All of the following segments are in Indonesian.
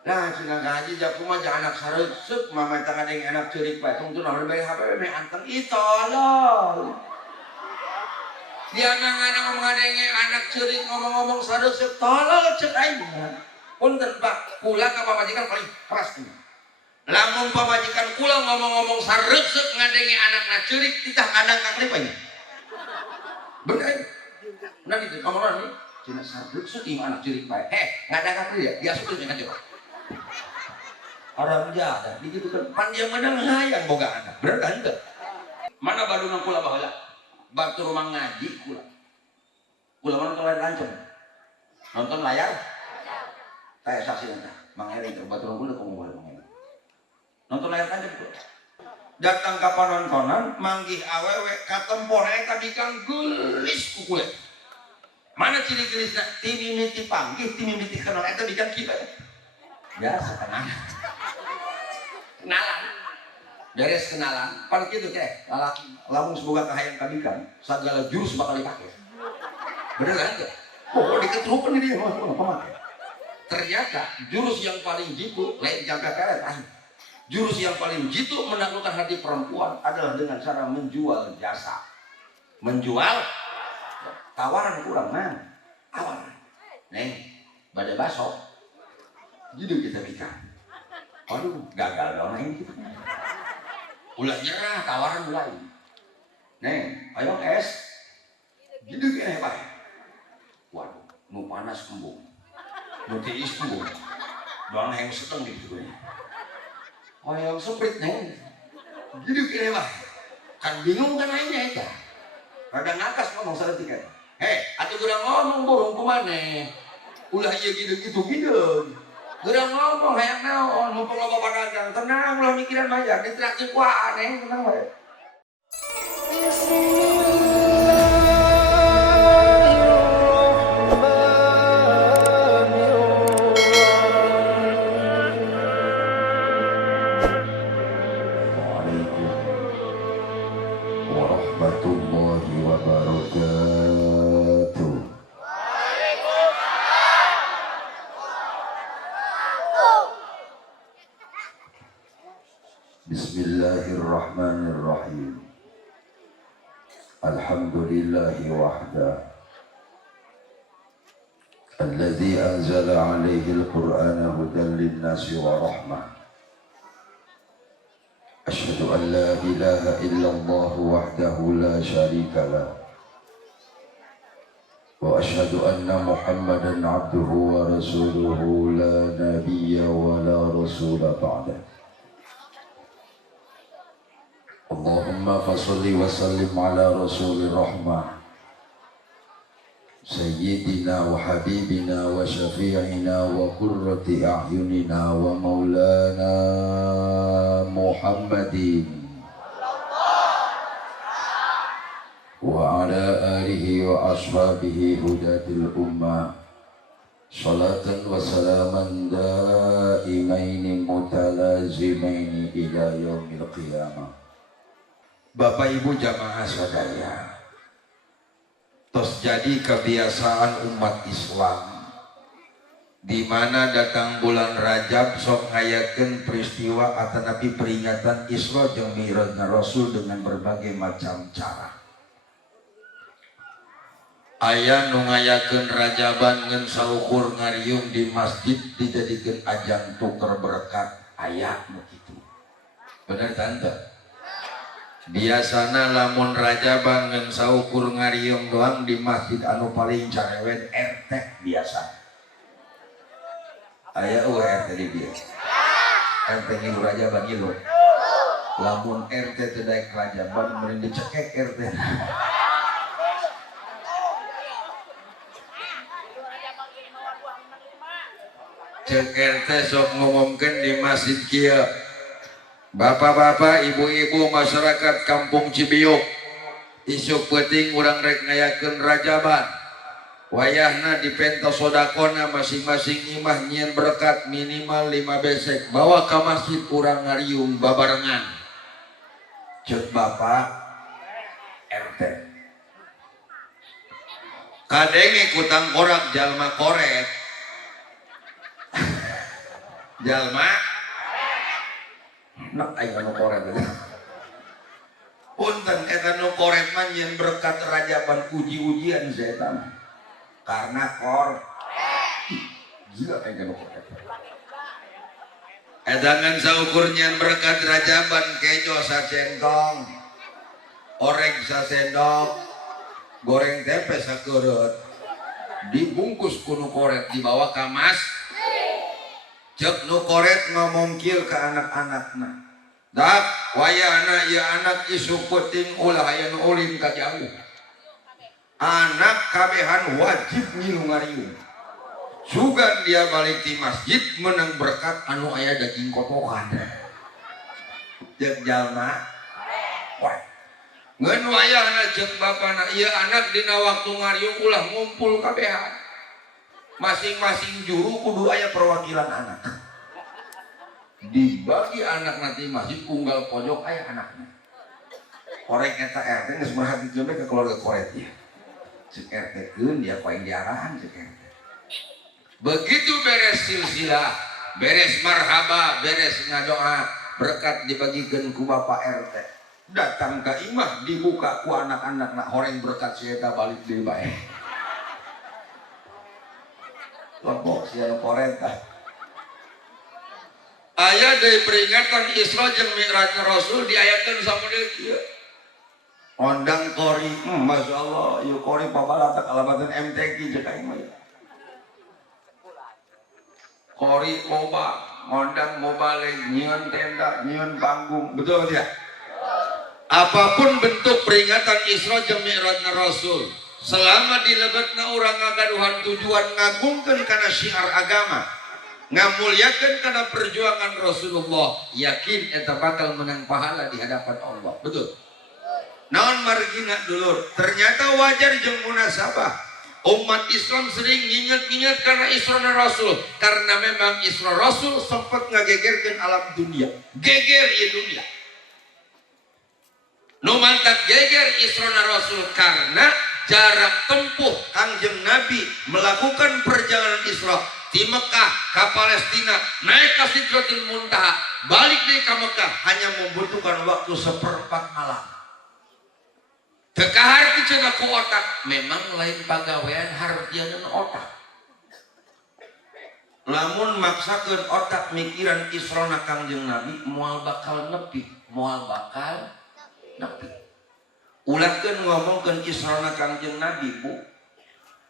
Nah, cina gaji jaku mah jangan anak sareuseup mama tang ada yang anak ceurik bae tungtu naon bari HP me anteng ih tolol. Dia anak ngomong ada yang anak ceurik ngomong-ngomong sareuseup tolol ceuk aing. Punten Pak, kula ka pamajikan paling keras tuh. Lamun pamajikan kula ngomong-ngomong sareuseup ngadengi anakna ceurik titah ngadang ka klipanya. Bener. Nah gitu ngomong nih, cina sareuseup ieu anak ceurik bae. Ngadang ka klip ya, dia asup nya aja. Orang jahat, begitu kan panjang menang hayang boga anak, bener kan itu? Mana baduna kula baheula? Batu rumah ngaji kula. Kula nonton layar lancung. Nonton layar? Kayak saksi nanti. Mang Heri itu batu rumah kula kamu boleh Mang Heri. Nonton layar lancung kula. Datang ke penontonan, manggih awewe katempor eta bikang geulis ku kula. Mana ciri-cirisna? Ti mimiti panggih, ti mimiti kenal eta bikang kieu. Biasa kan. Kenalan beres kenalan pan gitu teh lalaki lamun semoga kahayang kabikan segala jurus bakal dipakai bener kan tuh pokok diketerukan ini dia apa pakai ternyata jurus yang paling jitu lain jaga karet jurus yang paling jitu menaklukkan hati perempuan adalah dengan cara menjual jasa menjual tawaran kurang man tawaran neng badai baso gitu kita bikin. Aduh, gagal dong ini. Ulah nyerah, tawaran mulai. Neng, ayo es. Gitu kene Pak. Waduh, nu panas kembung. Nu tiis kembung. Doang yang seteng gitu gue. Oh yang sempit neng. Gitu kene Pak. Kan bingung kan aingnya eta. Rada ngakas ngomong saeutik. Atuh urang ngomong burung kumaneh. Ulah ieu gitu-gitu gideung. Gerang ngomong hayang naon mumpung loba padagang tenang ulah mikiran bayar ditraktir ku aneh tenang bae. Waalaikumsalam warahmatullahi wabarakatuh. Bismillahirrahmanirrahim. Alhamdulillahi wahda. Alladzi anzala 'alaihi al-Qur'ana hudan lin-nasi wa rahmah. Asyhadu an la ilaha illallah wahdahu la syarika lah. Wa asyhadu anna Muhammadan 'abduhu wa rasuluhu la nabiyya wa la rasula ba'dahu. Allahumma fasalli wa sallim ala rasul rahmah Sayyidina wa habibina wa syafi'ina wa qurrati a'yunina wa maulana Muhammadin wa ala alihi wa ashabihi hudatil ummah salatan wa salaman daimaini mutalazimaini ila yaumil qiyamah. Bapak Ibu jamaah sadaya, tos jadi kebiasaan umat Islam di mana datang bulan Rajab sok ngayakeun peristiwa atanapi peringatan Isra jeung Mi'rajna Rasul dengan berbagai macam cara. Aya nu ngayakeun Rajaban ngeun saukur ngariung di masjid dijadikeun ajang tuker berkat, aya nu kitu. Bener tante? Biasana lamun Rajaban ngeun saukur ngariung doang di masjid anu paling carewet RT biasa. Aya eueuh RT di dieu. RT ngilu Rajaban ngilu. Lamun RT teu daek Rajaban meureun dicekek RT. Cek RT sok ngomongkeun di masjid kieu. Bapak-bapak, ibu-ibu masyarakat Kampung Cibiuk, isuk penting urang rek ngayakeun Rajaban. Wayahna di pentos sodakona masing-masing imah nyieun berkat minimal 5 besek. Bawa ke masjid urang ngariung babarengan. Cek bapak RT. Kadenge kutang korak jalma koret. jalma nak aing anu koret teh. Punten eta nu koret mah nyen berkat rajaban uji-ujian setan. Karena gila aing anu koret. Edangan saukurnya berkat rajaban kejo sacentong, orek sasendok, goreng tempe sakeureut, dibungkus kuno koret dibawa ke mas. Cek nu koret ngomong kieu ke anak-anakna. Dak wayahna ieu anak isukuting ulah aya nu ulin ka jauh. Anak kabehan wajib ngilu ngariung. Sugan dia balik di masjid menang berkat anu aya daging kotokan. Cek jalma, wah, ngan wayahna cek bapana, iya anak dina waktu ngariung ulah ngumpul kabehan. Masing-masing juru kudu aya perwakilan anak. Dibagi anak nanti masjid unggal pojok aya anaknya. Korek eta RT geus merhatikeun ke keluarga koret ieu. Cek RT keun dia poin diarahan cek RT. Begitu beres silsilah, beres marhaba, beres ngadoa, berkat dibagikan ku bapak RT. Datang ke imah dibuka ku anak-anak nak horeng berkat sieta balik di bae. Lombok sia koret tah. Aya dari peringatan Isra jeung Mi'raj Rasul diayatkeun samudeul kieu. Ondang kori, masyaallah, ieu kori pabalata kalabatan MTQ cek aing mah. Kori loba, ngondang mobile, nyieun tenda, nyieun panggung, betul tidak? Apapun bentuk peringatan Isra jeung Mi'raj Rasul, selama dilebetna urang ngagaduhan tujuan ngagungkeun kana syiar agama, ngamulyakeun kana perjuangan Rasulullah, yakin eta bakal menang pahala di hadapan Allah. Betul? Naon margina dulur, ternyata wajar jeung munasabah. Umat Islam sering nginget-nginget karena Isra Rasul, karena memang Isra Rasul sempat ngagegerkeun alam dunia, geger ieu dunia. Nu mantap geger Isra Rasul karena jarak tempuh Kangjeng Nabi melakukan perjalanan Isra di Mekah ke Palestina, naik ke Sidratul Muntaha, balik dari ke Mekah hanya membutuhkan waktu 1/4 malam. Tekahar itu cenah ku otak, memang lain pagawean hartianeun otak. Lamun maksakeun otak mikiran Isrona Kangjeng Nabi moal bakal nepi, Ulatkeun ngomongkeun Isrona Kangjeng Nabi, Bu.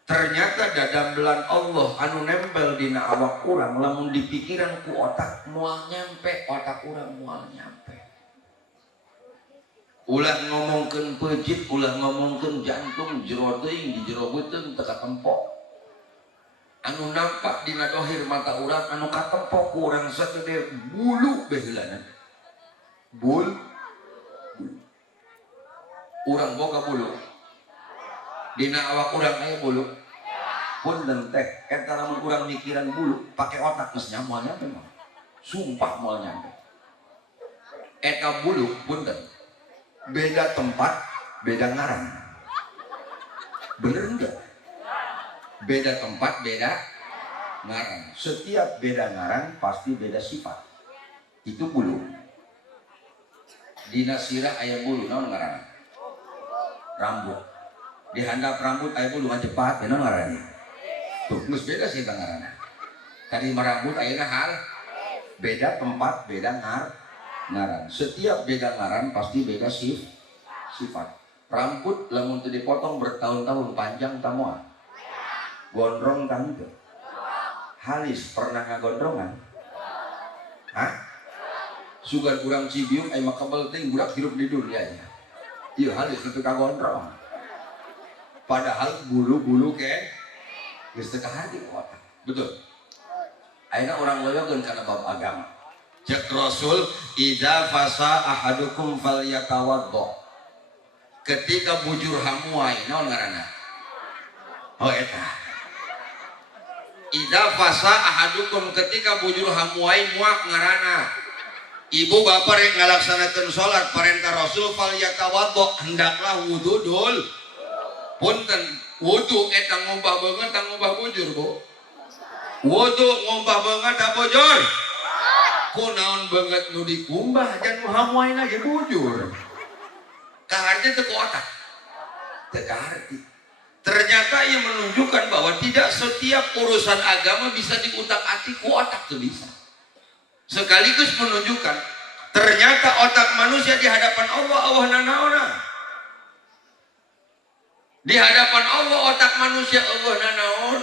Ternyata dadambelan Allah anu nempel dina awak urang lamun dipikiran ku otak moal nyampe, otak urang moal nyampe. Ulah ngomongkeun pejit, ulah ngomongkeun jantung, jero teuing di jero beuteung teu katempok. Anu nampak dina dohir mata urang anu katempok ku urang sagede bulu baheulana. Bul. Urang boga bulu. Dina awak urang aya bulu. Punten teh eta lamun urang mikiran bulu, pake otak geus moal nyampe mah. Sumpah moal nyampe. Eta bulu punten. Beda tempat, beda ngaran. Bener enggak? Beda tempat, beda ngaran. Setiap beda ngaran pasti beda sifat. Itu bulu. Dina sirah aya bulu, naon ngaran? Rambut. Di handap rambut aya bulu ngajepat, naon ngaran? Tuh, geus beda sih ngaran. Tadi rambut ayeuna hal beda tempat, beda ngaran. Setiap beda ngaran pasti beda sifat. Rambut lamun teu dipotong bertahun-tahun panjang tah moal. Gondrong tah henteu. Halis pernah ngagondrongan? Hah? Sugan urang Cibiuk aya makabel teh budak hirup di dunia nya. Ieu halis teu kagondrong. Padahal bulu-bulu ke geus teu kahadi otak. Betul. Ayeuna urang loyokeun kana bab agama. Cek Rasul, idza fasa ahadukum falyatawaddo. Ketika bujur hamuai, naon ngaranna? Oh eta. Idza fasa ahadukum, ketika bujur hamuai muak ngaranna. Ibu bapak rek ngalaksanakeun salat parentah Rasul falyatawaddo, hendaklah wudu dul. Punten, wudu eta ngombah beungeut tang ngombah bujur, Bu. Wudu ngombah beungeut tah bujur. Kunaon banget nu dikumbah dan nu hamuain lagi bujur. Kaharti teu ku otak. Teu kaharti. Ternyata ia menunjukkan bahwa tidak setiap urusan agama bisa diutak-atik ku otak teu bisa. Sekaligus menunjukkan ternyata otak manusia di hadapan Allah nanaona. Di hadapan Allah otak manusia Allah nanaon.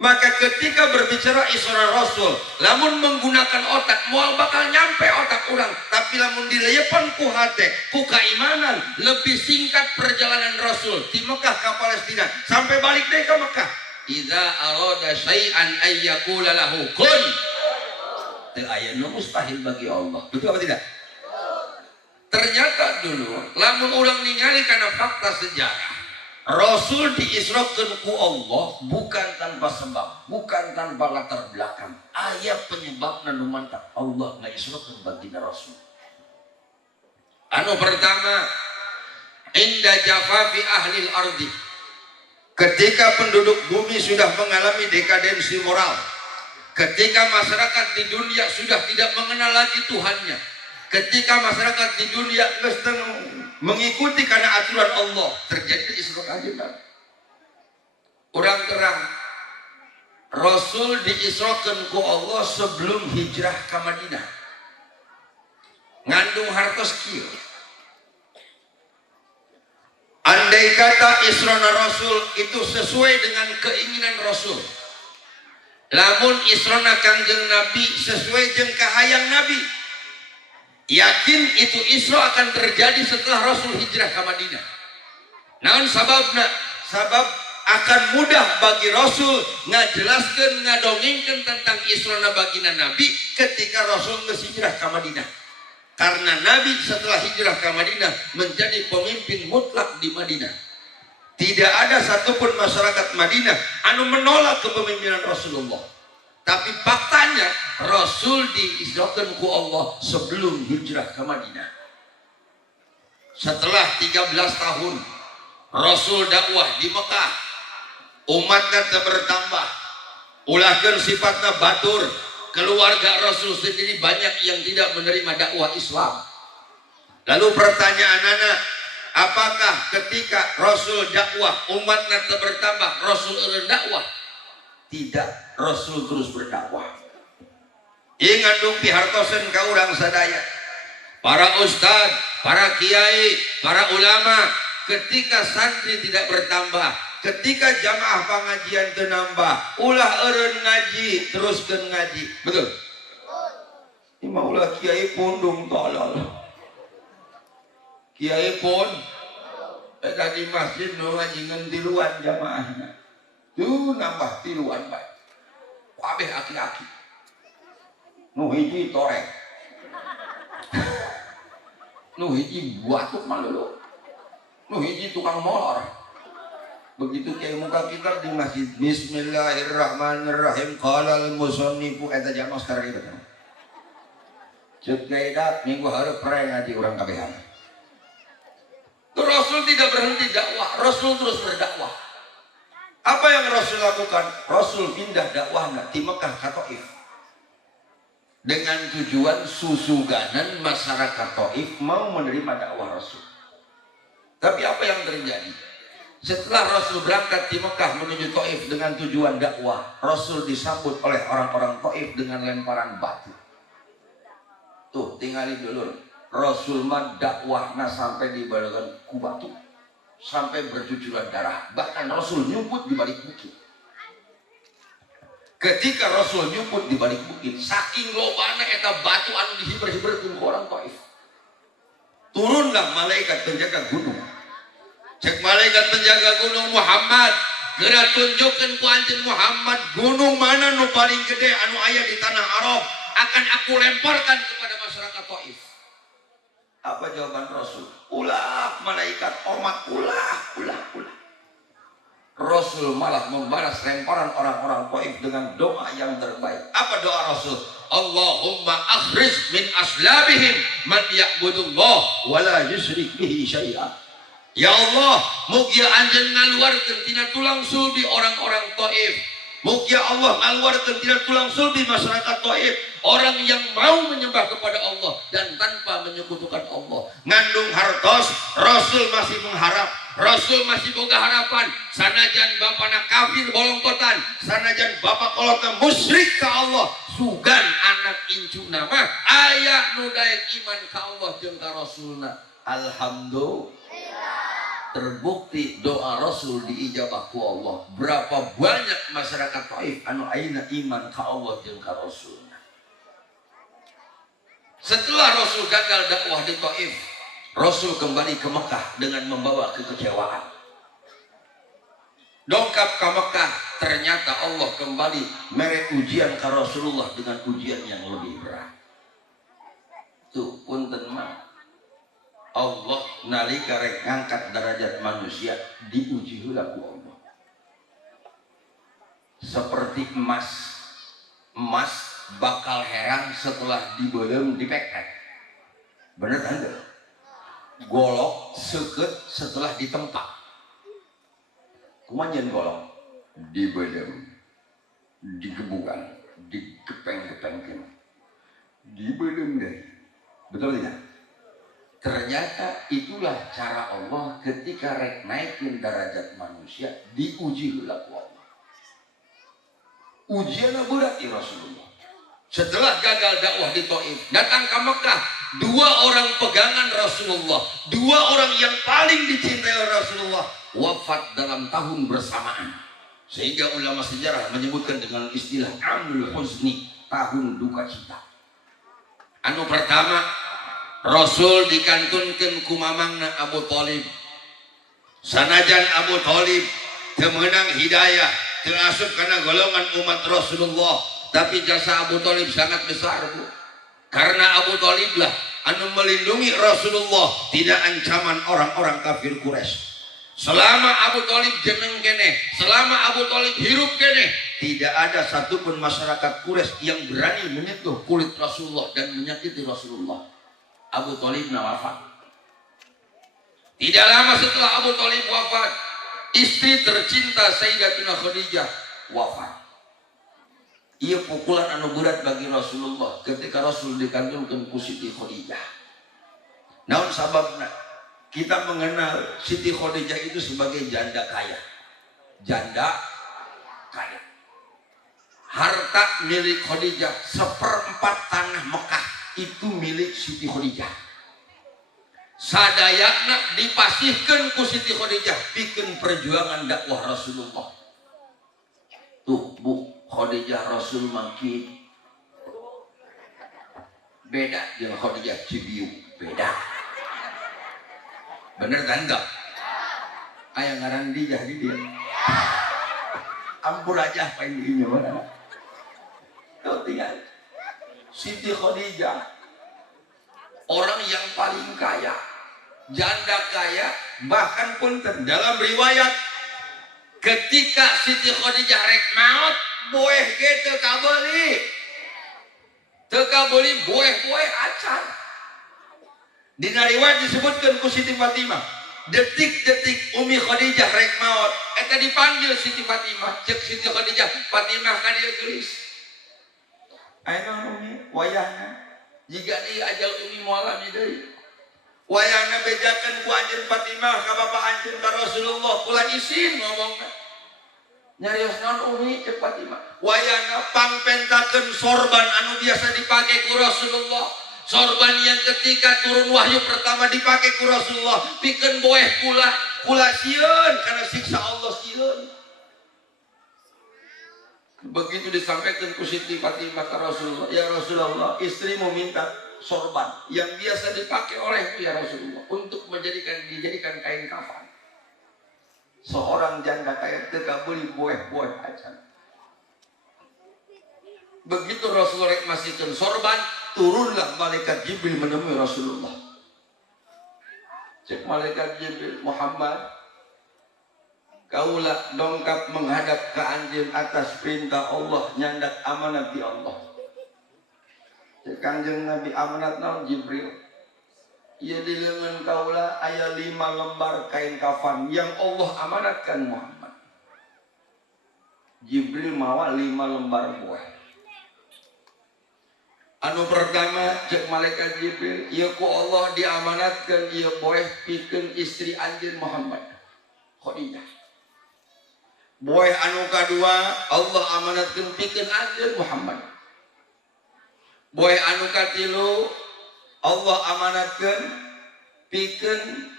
Maka ketika berbicara Isra Rasul, lamun menggunakan otak, moal bakal nyampe otak orang. Tapi lamun dileyepan ku hate, ku keimanan, lebih singkat perjalanan Rasul di Mekah ke Palestina sampai balik deh ke Mekah. Idza arada syai'an ay yaqula lahu kun. Teu aya nu mustahil bagi Allah. Betul apa tidak? Ternyata dulu, lamun orang ningali karena fakta sejarah, Rasul diisrokeun ku Allah bukan tanpa sebab, bukan tanpa latar belakang. Aya penyebabna nu mantap Allah ngaisrokeun baginda Rasul. Anu pertama, inda jafafi ahlil ardi. Ketika penduduk bumi sudah mengalami dekadensi moral, ketika masyarakat di dunia sudah tidak mengenal lagi Tuhannya, ketika masyarakat di dunia mengikuti karena aturan Allah, terjadi Isra Mi'raj. Orang terang, Rasul diisrokeun ku Allah sebelum hijrah ke Madinah. Ngandung hartos kieu. Andai kata Isra Rasul itu sesuai dengan keinginan Rasul, lamun Isra Kangjeng Nabi sesuai jeung kahayang Nabi, yakin itu Isra akan terjadi setelah Rasul hijrah ke Madinah. Naon sababna? Sabab akan mudah bagi Rasul ngajelaskeun, ngadongengkeun tentang Isra baginda Nabi ketika Rasul geus hijrah ke Madinah. Karena Nabi setelah hijrah ke Madinah menjadi pemimpin mutlak di Madinah. Tidak ada satupun masyarakat Madinah anu menolak kepemimpinan Rasulullah. Tapi faktanya Rasul diisrokeun ku Allah sebelum hijrah ke Madinah. Setelah 13 tahun Rasul dakwah di Mekah, umatnya bertambah, ulahkeun sifatnya batur. Keluarga Rasul sendiri banyak yang tidak menerima dakwah Islam. Lalu pertanyaan anak, apakah ketika Rasul dakwah umatnya bertambah, Rasul eureun dakwah? Tidak, Rasul terus berdakwah. Ingat dong pihartosen ka urang sadaya, para ustad, para kiai, para ulama, ketika santri tidak bertambah, ketika jamaah pengajian teu nambah, ulah eureun ngaji, teruskeun ngaji. Betul? Imah ulah kiai pundung tolol. Kiai pun eta di masjid nu ngaji ngan tiluan jamaahna. Tuh nambah tiluan bae. Kabeh aki-aki. Nu hiji torek. Nu hiji buatuk malulu. Nu hiji tukang molor. Begitu kayak muka kita di masjid, Bismillahirrahmanirrahim, qalal musannifu eta jamaah sekarang itu. Ceuk kaidah minggu hareup pere ngaji urang kabehan. Rasul tidak berhenti dakwah, Rasul terus berdakwah. Apa yang Rasul lakukan? Rasul pindah dakwahna di Mekah ka Taif. Dengan tujuan susuganan masyarakat Taif mau menerima dakwah Rasul. Tapi apa yang terjadi? Setelah Rasul berangkat di Mekah menuju Taif dengan tujuan dakwah, Rasul disambut oleh orang-orang Taif dengan lemparan batu. Tuh, tinggali dulu. Rasul mah dakwahna sampai dibalakan ku batu, sampai bercucuran darah. Bahkan Rasul nyumput di balik bukit. Ketika Rasul nyumput di balik bukit, saking lobana eta batu anu dihiber-hiberkeun ku orang Taif. Turunlah malaikat penjaga gunung. Cek malaikat penjaga gunung Muhammad, geura tunjukkeun ku anjeun Muhammad gunung mana nu paling gede anu aya di tanah Arab, akan aku lemparkan kepada masyarakat Taif. Apa jawaban Rasul? Ulah malaikat omat, ulah. Rasul malah membalas lemparan orang-orang Taif dengan doa yang terbaik. Apa doa Rasul? Allahumma akhriz min aslabihim man ya'budullah wa la yusyrik bihi syai'a. Ya Allah, mugia anjeun ngaluarkeun tina tulang sulbi orang-orang Taif Mugia Allah ngaluarkeun tina tulang sulbi masyarakat Taif orang yang mau menyembah kepada Allah dan tanpa menyekutukan Allah. Ngandung hartos, Rasul masih mengharap, Rasul masih boga harapan. Sanajan bapana kafir bolongkotan, sanajan bapak kolotna musyrik ka Allah, sugan anak incuna mah aya nu daek iman ka Allah jeung ka Rasulna. Alhamdulillah. Terbukti doa Rasul diijabah ku Allah. Berapa banyak masyarakat Taif anu ayeuna iman ka Allah jeung ka Rasulna. Setelah Rasul gagal dakwah di Taif, Rasul kembali ke Mekah dengan membawa kekecewaan. Dongkap ke Mekah, ternyata Allah kembali merek ujian ke Rasulullah dengan ujian yang lebih berat. Tuh punten mah Allah nalika rek ngangkat derajat manusia diuji heula ku Allah. Seperti emas bakal herang setelah dibeuleum dipekek. Bener kan? Golok seukeut setelah ditempa. Kumaha nyeun golok? Dibeuleum, digebukan, digepeng-gepengkeun. Dibeuleum deui. Betul tidak? Ternyata itulah cara Allah ketika rek naikin derajat manusia diuji heula ku Allah. Ujianna berat ya Rasulullah. Setelah gagal dakwah di Taif, datang ke Mekah, dua orang pegangan Rasulullah, dua orang yang paling dicintai Rasulullah wafat dalam tahun bersamaan. Sehingga ulama sejarah menyebutkan dengan istilah Amul Huzni, tahun duka cita. Anu pertama, Rasul dikantunkeun ku mamangna Abu Thalib. Sanajan Abu Thalib teu meunang hidayah, teu asup kana golongan umat Rasulullah, tapi jasa Abu Thalib sangat besar, Bu. Karena Abu Thalib lah anu melindungi Rasulullah tidak ancaman orang-orang kafir Quraisy. Selama Abu Thalib jeneng keneh, selama Abu Thalib hirup keneh, tidak ada satupun masyarakat Quraisy yang berani menyentuh kulit Rasulullah dan menyakiti Rasulullah. Abu Thalib wafat. Tidak lama setelah Abu Thalib wafat, istri tercinta Sayyidatina Khadijah wafat. Ia pukulan anu berat bagi Rasulullah ketika Rasul dikandungkan ku Siti Khadijah. Naon sababna? Kita mengenal Siti Khadijah itu sebagai janda kaya. Janda kaya. Harta milik Khadijah 1/4 tanah Mekah itu milik Siti Khadijah. Sadayana dipasihkan ku Siti Khadijah bikin perjuangan dakwah Rasulullah. Tuh Bu, Khadijah Rasul makin beda dengan Khadijah Cibiu, beda. Bener kan enggak? Aya ngaran dijah di dia. Ampur aja apa ini mana? Tuh tinggal Siti Khadijah, orang yang paling kaya, janda kaya, bahkan pun dalam riwayat ketika Siti Khadijah rek maot, boeh ge teu kabeuli boeh acan. Dina riwayat disebutkan ku Siti Fatimah, detik-detik Umi Khadijah rek maot, eta dipanggil Siti Fatimah, cek Siti Khadijah, Fatimah ka dieu geulis. Ayeuna Umi wayahna jika di ajal Umi moal deui. Wayahna bejakeun ku anjeun Fatimah ka bapak anjeun ka Rasulullah, kula isin ngomongna. Nyarios naon Umi cek Fatimah. Wayahna pangpentakeun sorban anu biasa dipake ku Rasulullah. Sorban yang ketika turun wahyu pertama dipake ku Rasulullah, pikeun boeh kula sieun karena siksa Allah sieun. Begitu disampaikan ku Siti Fatimah ke Rasulullah, ya Rasulullah, istri meminta sorban yang biasa dipakai olehku ya Rasulullah untuk dijadikan kain kafan. Seorang janda kaya teu kabeuli boeh acan. Begitu Rasulullah masihkeun sorban, turunlah malaikat Jibril menemui Rasulullah. Cek malaikat Jibril, Muhammad, kaulah dongkap menghadap ke anjeun atas perintah Allah, nyandak amanat di Allah. Kanjeng Nabi amanat naon Jibril? Ieu di leungeun kaulah aya 5 lembar kain kafan yang Allah amanatkan Muhammad. Jibril mawa 5 lembar buah. Anu pertama cek malaikat Jibril, ieu ku Allah diamanatkeun ieu buah pikeun istri anjeun Muhammad Khadijah. Buah anu kadua Allah amanatkeun pikeun anjeun Muhammad. Buah anu katilu Allah amanatkeun pikeun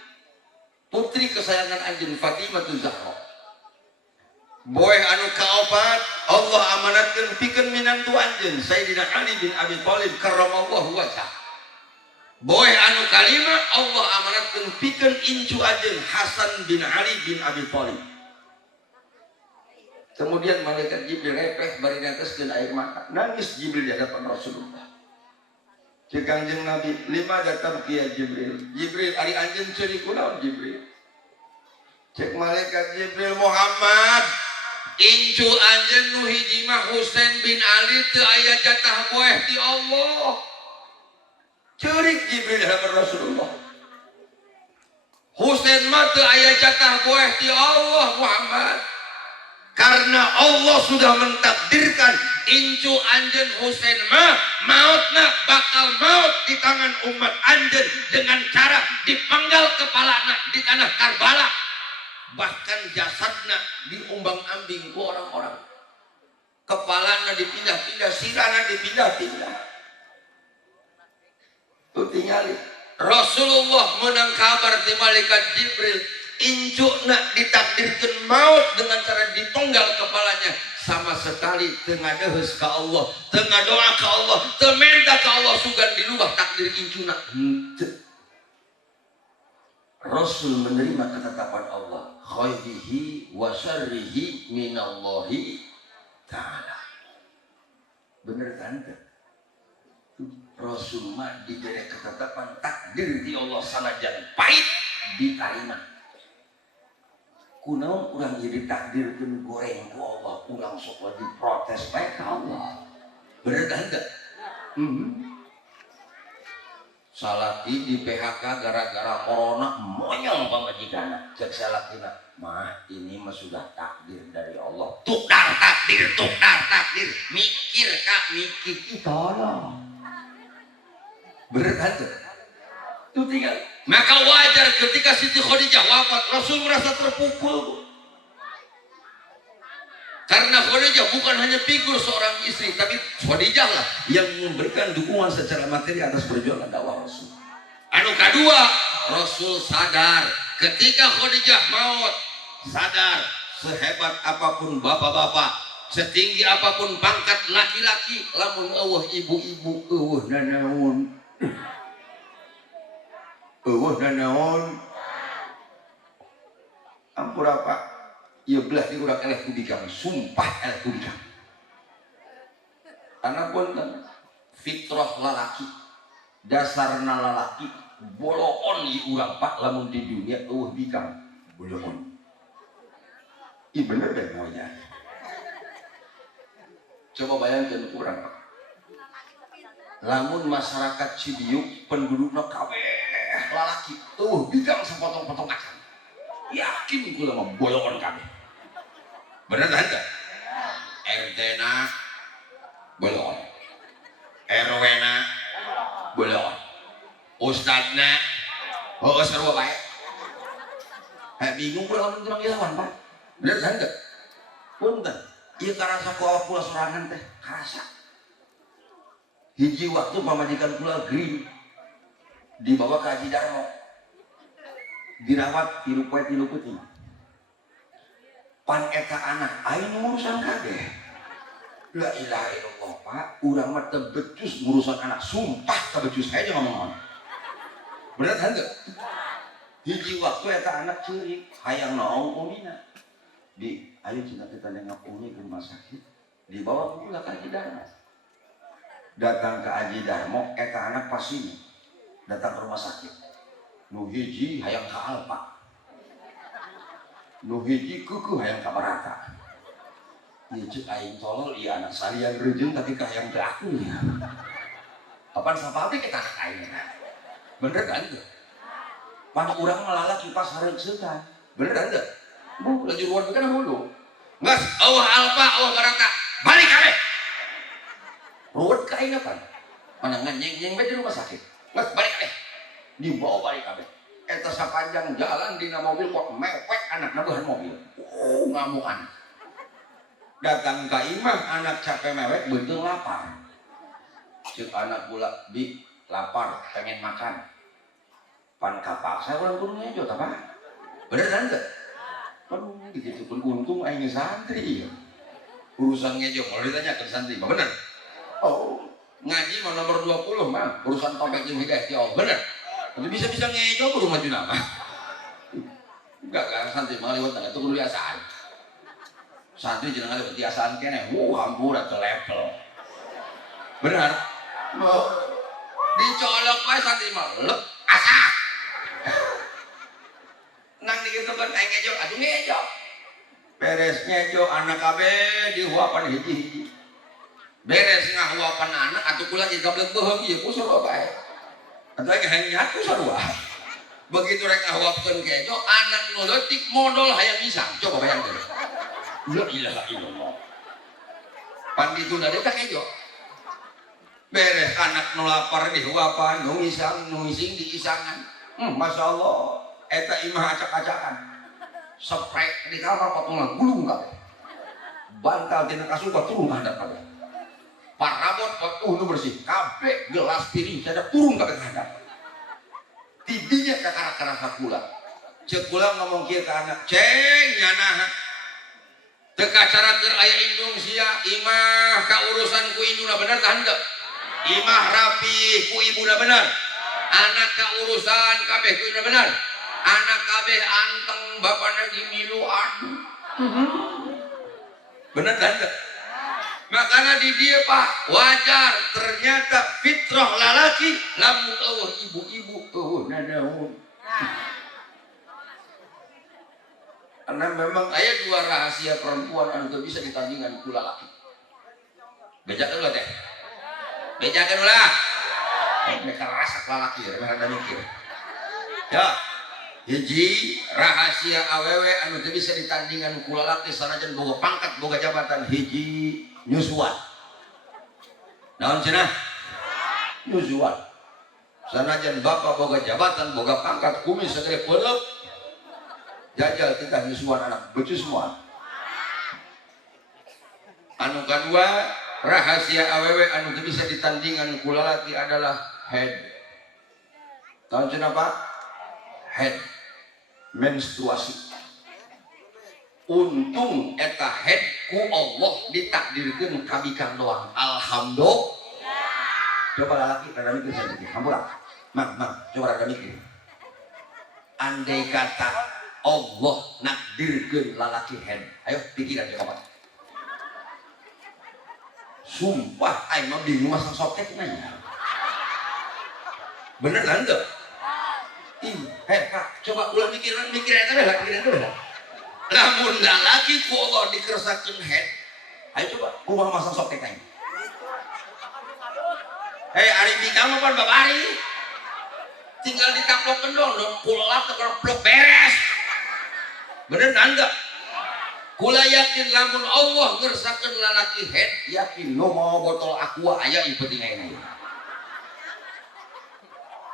putri kesayangan anjeun Fatimah Zahra. Boy anu kaopat Allah amanatkeun pikeun minantu anjeun Sayyidina Ali bin Abi Thalib karramallahu wajhah. Boy anu kalima Allah amanatkeun pikeun incu anjeun Hasan bin Ali bin Abi Thalib. Kemudian malaikat Jibril repeh bari neteskeun air mata. Nangis Jibril di hadapan Rasulullah. Cek Kanjeng Nabi, 5 datang kieu Jibril. Jibril ari anjeun ceuri kunaon Jibril? Cek malaikat Jibril, Muhammad incu anjeun nu hiji mah Husain bin Ali teu aya jatah boeh ti Allah. Ceurik Jibril hadapan Rasulullah. Husain mah teu aya jatah boeh ti Allah Muhammad. Karena Allah sudah mentakdirkan incu anjeun Husain mah mautna bakal maut di tangan umat anjeun dengan cara dipenggal kepalana di tanah Karbala. Bahkan jasadna diumbang-ambing ku orang-orang. Kepalana dipindah-pindah, sirana dipindah-pindah. Tuh tingali. Rasulullah menang kabar di malaikat Jibril. Injukna ditakdirkan maut dengan cara dipenggal kepalanya. Sama sekali tengah dehes ke Allah, tengah doa ke Allah, temenda ke Allah sugan dilubah takdir injuna. Rasul menerima ketetapan Allah, khairihi wa syarrihi minallahi ta'ala. Bener kan? Rasul mah diberi ketetapan takdir di Allah sanajan pahit diterima. Kunaon urang jadi takdirkeun goreng ku Allah, urang sok lagi protes bae ka Allah. Bener kan? Salaki di PHK gara-gara corona monyong pamajikanna. Cek salakina, mah ini mah sudah takdir dari Allah. Tukdar takdir, mikir kak mikir tolong. Bener kan tuh? Tuh tinggal. Maka wajar ketika Siti Khadijah wafat, Rasul merasa terpukul. Karena Khadijah bukan hanya figur seorang istri, tapi Khadijah lah yang memberikan dukungan secara materi atas perjuangan dakwah Rasul. Anu kedua, Rasul sadar ketika Khadijah maut, sadar sehebat apapun bapak-bapak, setinggi apapun pangkat laki-laki, lamun eueuh ibu-ibu eueuh nanaon. Eueuh nanaon. Ampura Pak. Iya belah di urang eleh kubikang, sumpah eleh kubikang. Karena pun fitrah lalaki, dasarna lalaki, boloon di urang Pak, lamun di dunia bikang, boloon. Iya bener deh semuanya. Coba bayangkan urang Pak. Lamun masyarakat Cibiuk penduduknya kabeh lalaki, bikang sepotong-potong akan. Yakin kula mah boloon kabeh. Bener kan? RT na boloon, RW na boloon, Ustad na sarua bae. Bingung kula lamun urang ilawan Pak. Bener kan? Punten, ieu karasa ku awak kula sorangan teh, karasa. Hiji waktu pamajikan kula green dibawa ke Haji Darmo. Dirawat tilu poe tilu peuting. Pan eta anak aing ngurusan kabeh. La ilaha illallah Pak, urang mah teu becus ngurusan anak, sumpah teu becus aja ngomong. Bener kan teu? Hiji waktu eta anak ceurik, hayang naong umina. Di ayo cenah kita nengok umi ke rumah sakit, dibawa pula ke Haji Darmo. Datang ke Haji Darmo, eta anak pasini datang ke rumah sakit. Nu hiji hayang ka Alpa, nu hiji kuku hayang ka Barata. Ieu ceuk aing tolol ieu anak salian rejeun tapi ka hayang teu aku ya. Kapan sapabrik kita anak aing. Bener kan teu? Pan urang melalak kipas hareuk seutan. Bener kan teu? Bu, lanjut luar kan hulu. ngas Allah alfa Allah baraka balik kabeh ruwet ka aing apa mana nganyeng-nyeng di rumah sakit ngas balik kabeh dibawa balik kabeh eta sapanjang jalan dina mobil kok mewek anakna beuhan mobil ngamukan datang ka imam anak capek mewek beunteung lapar ceuk anak gula bi lapar pengen makan pan kapaksa urang kudu ngejo tah Pak beneran teh aduh gitu pun untung aing santri ya urusan ngejo kalau ditanyakan santri mah bener oh ngaji mah nomor 20 mah urusan topik jeung hidayah ti Allah bener tapi bisa-bisa ngejo kudu maju nama enggak kan santri mah lewat tengah itu kudu biasaan santri jangan lewat biasaan kene hampur atau level bener dicolok wae santri mah lep asak nang dikitu kan aing ngejo atuh ngejo beres ngejo anak kabeh dihuapan hiji-hiji beres ngahuapan anak atuh kula ieu gablek beuheung ieu kusur bae atuh aing hayang ku sarua begitu rek ngahuapkeun ngejo anak nu leutik modal hayang misang coba bayangkeun la ilaha illallah pan ditunda deui ka ngejo beres anak nu lapar dihuapan nu misang nu ngising diisangan masya Allah eta imah acak-acakan sprek di kamar patungan gulung kabeh bantal tina kasur turun ka handap kabeh parabot patuh nu bersih kabeh gelas piring sadap turun kabeh ka handap tidinya ka kara-kara kula ceuk kula ngomong kieu ka anak ceng nyanaha teu kacara keur aya indung sia imah ka urusan ku induna bener tah henteu imah rapi ku ibuna bener anak ka urusan kabeh ku induna bener anak kabeh anteng bapana gimiluan bener kan makanya di dia Pak wajar ternyata fitrah lalaki lamun eueuh ibu-ibu eueuh nadaun karena memang aya dua rahasia perempuan anu bisa ditandingan ku lalaki bejakeun ulah teh bejakeun ulah mereka rasa lalaki mereka mikir ya hiji rahasia awewe anu teu bisa ditandingan ku lalaki sanajan boga pangkat boga jabatan hiji nyusuan naon cenah nyusuan sanajan bapak boga jabatan boga pangkat kumis sagede peuleup jajal titah nyusuan anak becu semua anu kadua rahasia awewe anu teu bisa ditandingan ku lalaki adalah head naon cenah Pak head menstruasi untung eta head ku Allah ditakdirkeun kabikang doang alhamdulillah coba lalaki rada mikir sedikit hampura mang coba rada mikir andai kata Allah nakdirkeun lalaki head ayo pikiran coba sumpah aing mah bingung masang soket nanya bener kan tuh Pak, coba ulah mikir eta bela, pikiran itu bela. Lamun lalaki ku Allah dikersakeun head, ayo coba kumaha masang soket aing. Ari bika mah pan babari. Tinggal ditaplokkeun dong, kulap teh blok beres. Bener kan enggak? Kula yakin lamun Allah ngersakeun lalaki head, yakin nu mau botol aqua aya ieu penting aing.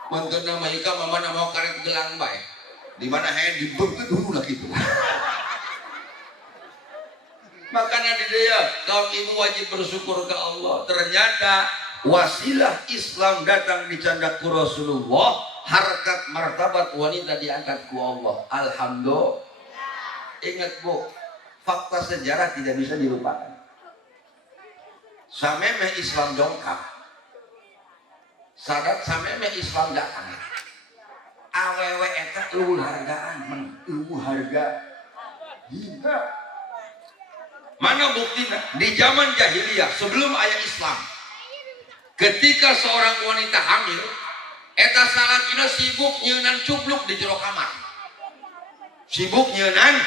Mantan nama Ika mama nama karet gelang baik di mana head dibengkeun dulu lah gitu makanya di dia kaum ibu wajib bersyukur ke Allah ternyata wasilah Islam datang dicandak ku Rasulullah harkat martabat wanita diangkat ku Allah alhamdulillah ingat Bu fakta sejarah tidak bisa dilupakan sameme Islam dongkap sadat sameme Islam datang awewe eta eueuh hargaan eueuh harga hingga mana buktinya di zaman jahiliyah sebelum aya Islam ketika seorang wanita hamil eta salakina sibuk nyeunan cubluk di jero kamar sibuk nyeunan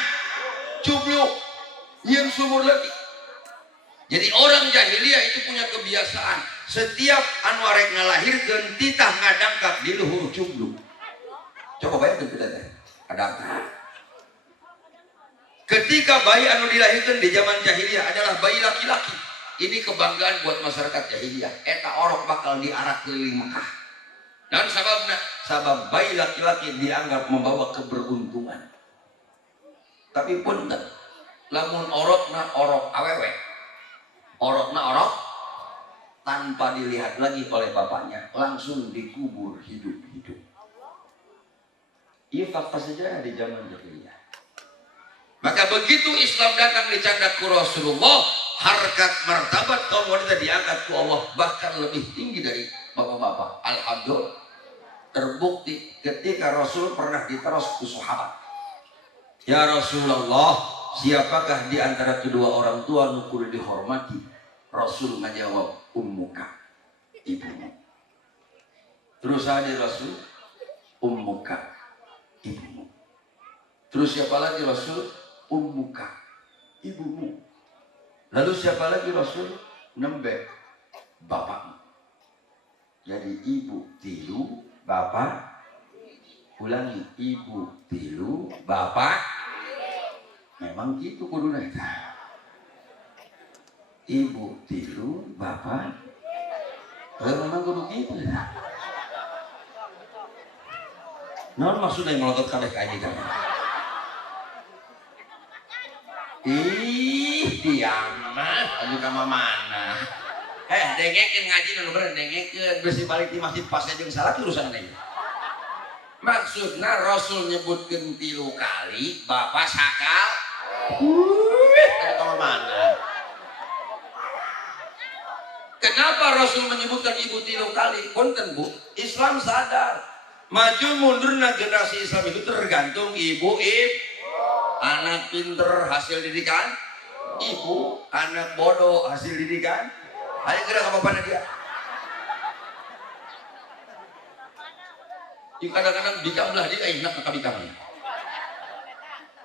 cubluk nyieun sumur leutik jadi orang jahiliyah itu punya kebiasaan setiap anu arek ngalahirkeun titah ngadangkap di luhur cubluk. Coba bayangkeun kita teh. Ada apa? Ketika bayi anu dilahirkan di zaman jahiliyah adalah bayi laki-laki, ini kebanggaan buat masyarakat jahiliyah. Eta orok bakal diarak keliling Mekah. Dan sabab bayi laki-laki dianggap membawa keberuntungan. Tapi punten, lamun orokna orok awewe, orokna orok tanpa dilihat lagi oleh bapaknya, langsung dikubur hidup-hidup. Iya fakta sejarah di zaman jahiliyah. Maka begitu Islam datang dicandak ku Rasulullah, harkat martabat kaum wanita diangkat ku Allah bahkan lebih tinggi dari bapak-bapak. Alhamdulillah, terbukti ketika Rasul pernah diteros ku sahabat. Ya Rasulullah, siapakah di antara kedua orang tua nu kudu dihormati? Rasul menjawab, ummuka, ibumu. Terus ada Rasul, ummuka, ibumu. Terus siapa lagi Rasul? Ummuka, ibumu. Lalu siapa lagi Rasul? Nembe, bapakmu. Jadi ibu tilu, bapak. Ulangi, ibu tilu, bapak. Memang gitu kudu neta. Ibu tilu, bapak. Memang kudu gitu ya. Non maksudnya melotot kabeh kaji kan? Ih, diamat, aja kama mana? Dengekin ngaji nu bener, dengekin bersih balik di masjid pas jeung salah urusan ini. Maksudna Rasul nyebutkeun 3 kali, bapak sakal. Aja kama mana? Kenapa Rasul menyebutkan ibu 3 kali? Punten Bu, Islam sadar maju mundurna generasi Islam itu tergantung ibu. Anak pinter hasil didikan ibu, anak bodoh hasil didikan. Ayo gerak apa dia. Kadang-kadang bikam belah dia enak ke bikam.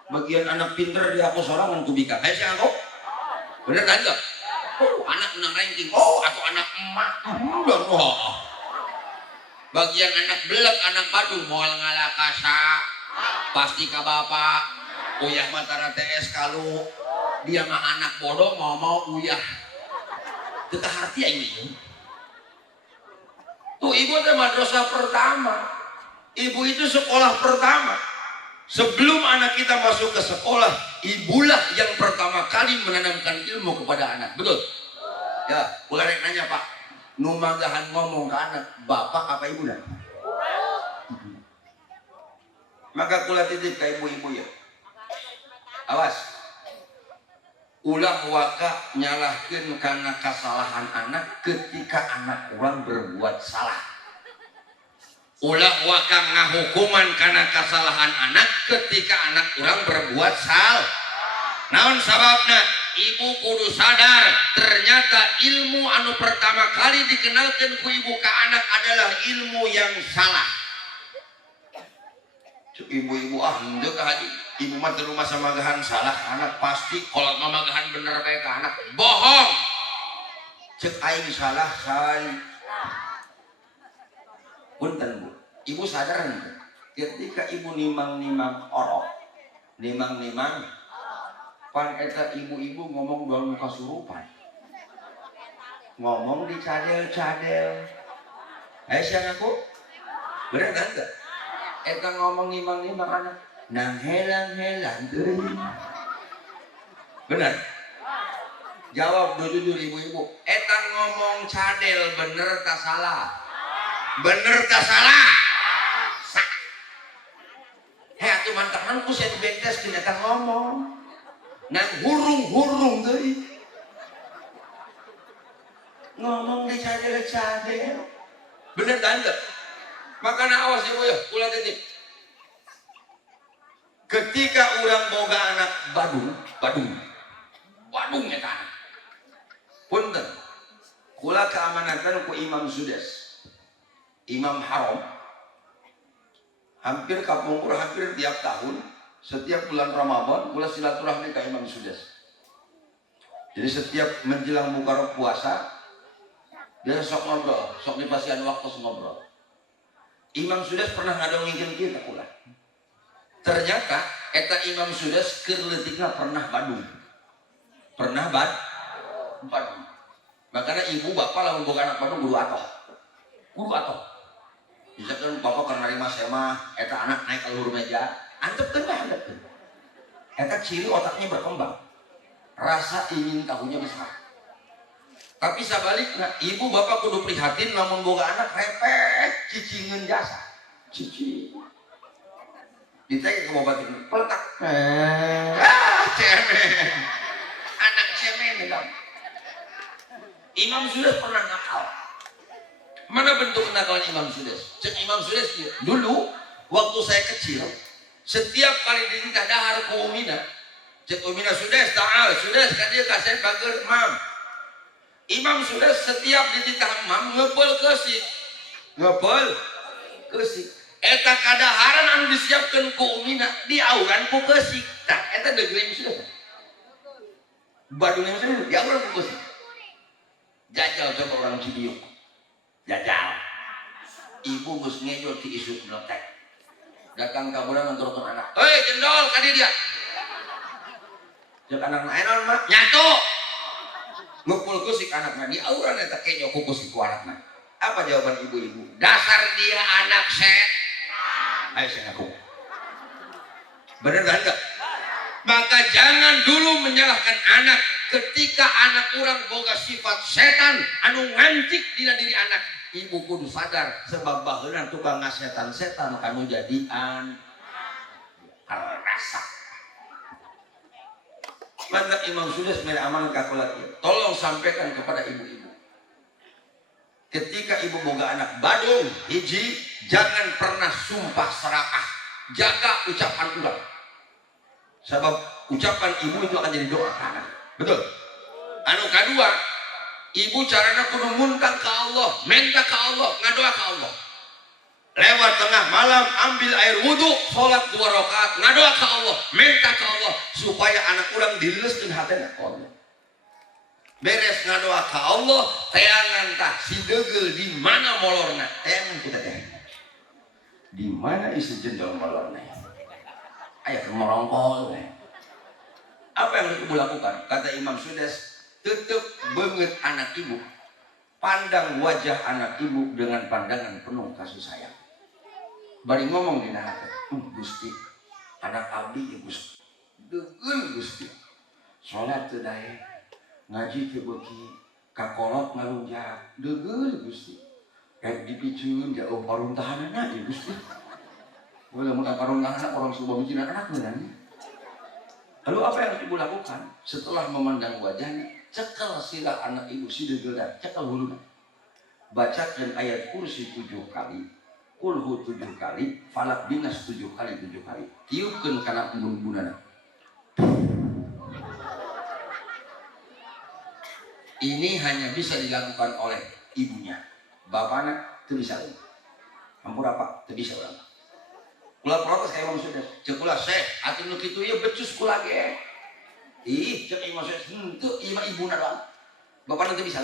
Bagian anak pinter dia aku sorangan ku bikam. Ayo sih aku. Bener kan enggak? Oh, anak menang ranking. Oh, atau anak emak. Bagian anak belek, anak badung moal ngalakasa. Pasti ka bapak. Uyah matara TS kalau dia mah anak bodoh mau uyah kita hati ini tuh ibu itu madrasah pertama, ibu itu sekolah pertama. Sebelum anak kita masuk ke sekolah, ibulah yang pertama kali menanamkan ilmu kepada anak. Betul ya? Boleh nanya Pak, numagahan ngomong ke anak bapak apa ibu dah? Maka kula titip ke ibu-ibu ya, awas ulah waka nyalahkeun karena kesalahan anak ketika anak orang berbuat salah. Ulah waka ngahukuman karena kesalahan anak ketika anak orang berbuat salah. Naon sababna? Ibu kudu sadar ternyata ilmu anu pertama kali dikenalkan ku ibu ke anak adalah ilmu yang salah. Ibu-ibu henteu ka haji, ibu mah teu masa magahan salah anak pasti kolot mah magahan bener bae ka anak. Bohong. Cek aing salah say. Punten Bu, ibu sadar nih ketika ibu nimang-nimang orok, nimang-nimang pan eta ibu-ibu ngomong dalam kasurupan. Ngomong di cadel-cadel. Ayo siang aku. Bener kan enggak? Eta ngomong nimang-nimang anak nang helang-helang teuing. Bener? Jawab jujur ibu-ibu. Eta ngomong cadel bener tak salah? Bener tak salah? Sak. Atuh mantahan ku saya dibentes kena eta ngomong. Nang hurung-hurung teuing. Ngomong di cadel-cadel. Bener kan enggak? Makanya awas ibu ya, ulah titip. Ketika orang boga anak badung eta anak. Punten, kula keamanatan ku Imam Sudes, Imam Haram. Hampir kapungkur hampir tiap tahun, setiap bulan Ramadan kula silaturahmi ke Imam Sudes. Jadi setiap menjelang buka puasa, dia sok ngobrol, sok dipasihan waktu ngobrol. Imam Sudes pernah ngadongin kita pula. Ternyata Eta Imam Sudes keur leutikna pernah Badung. Pernah Badung. Makanya ibu bapak lamun boga anak Badung kudu atoh. Kudu atoh. Misalkan bapak keur narima sema eta anak naik ke luhur meja, antepkeun bae antepkeun. Eta ciri otaknya berkembang. Rasa ingin tahunya besar. Tapi sabaliknya ibu bapak kudu prihatin lamun boga anak repet cicingeun jasa. Cici. Ditanya ke bapak ini, peletak. Cemen. Anak cemen dong. Imam Sudes pernah nakal. Mana bentuk kenakalan Imam Sudes? Cek Imam Sudes dulu waktu saya kecil, setiap kali dititah dahar ke Umina, cek Umina Sudes, ta'al, Sudes kan dia kasih bager mam. Imam Sudes setiap dititah mam ngepel kesik. Ngepel kesik. Eta kadaharan anu disiapkan ku Umina diauran ku kesik. Tah eta degreum Sudes. Badungnya Sudes diauran ku kesik. Jajal coba orang Cibiuk. Jajal. Ibu geus ngejol ti isu meletek. Datang ka bulan nganturkeun anak. Hei jendol ka dia. Cek anak naenon mah nyato. Ngepul kusik anakna di auran eta kenyo ku kusik ku anakna. Apa jawaban ibu-ibu? Dasar dia anak set. Ayo saya ngaku. Bener kan enggak? Maka jangan dulu menyalahkan anak ketika anak orang boga sifat setan anu ngancik dina diri anak. Ibu kudu sadar sebab baheula tukang ngasetan-setan kanu jadian rasa. Maka Imam Sudes mere aman ka tolong sampaikan kepada ibu-ibu. Ketika ibu boga anak Badung hiji, jangan pernah sumpah serakah. Jaga ucapan ulang. Sebab ucapan ibu itu akan jadi doa anak. Betul? Anu kedua, ibu carana kudu muntang ke Allah, minta ke Allah, ngadoa ke Allah. Lewat tengah malam ambil air wudhu, sholat 2 rakaat, ngadoa ke Allah, minta ke Allah supaya anak urang dileuskeun hatena ke Allah. Beres ngadoa ke Allah, teangan tah si deugel di mana molorna, teangan kita teh. Di mana isi jendol molorna? Aya merongkol. Apa yang harus ibu lakukan? Kata Imam Sudes, tetap banget anak ibu. Pandang wajah anak ibu dengan pandangan penuh kasih sayang. Bari ngomong di hati, Gusti, anak abdi ya Gusti. Deugel Gusti. Salat teu daek, ngaji teu beuki, kakolot ngalunjak, deugel Gusti. Kayak dipicueun jauh paruntahanana ya Gusti. Wala mun paruntahanana orang subuh bikin anak beunanya. Lalu apa yang harus ibu lakukan? Setelah memandang wajahnya, cekel sila anak ibu si degelan, cekel huluna. Bacakan ayat kursi 7 kali, kulhu 7 kali, falak binas 7 kali. Tiupkeun kana embun-embunana. Ini hanya bisa dilakukan oleh ibunya. Bapaknya teu bisa. Hampura apa? Teu bisa urang. Kula protes kayak Imam Sudes, cek kula Syekh, atuh nu kitu ieu becus kula ge. Ih, cek Imam Sudes, henteu ieu mah ibuna doang. Bapana teu bisa.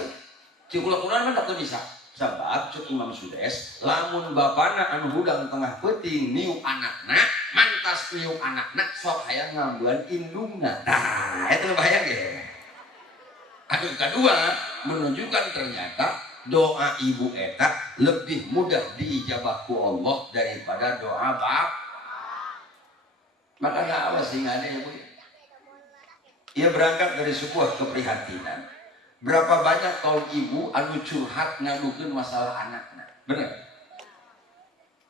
Cek kula mah teu bisa. Sabab cek Imam Sudes, lamun bapana anu hudang tengah peuting niup anakna, mantas niup anakna sok hayang ngambean indungna. Tah, eta bahaya ge. Anu kedua, menunjukkan ternyata doa ibu eta lebih mudah diijabah ku Allah daripada doa bapak. Maka nggak apa sih nggak ada ibu. Ia berangkat dari sebuah keprihatinan. Berapa banyak kaum ibu anu curhat ngadukeun masalah anaknya, bener?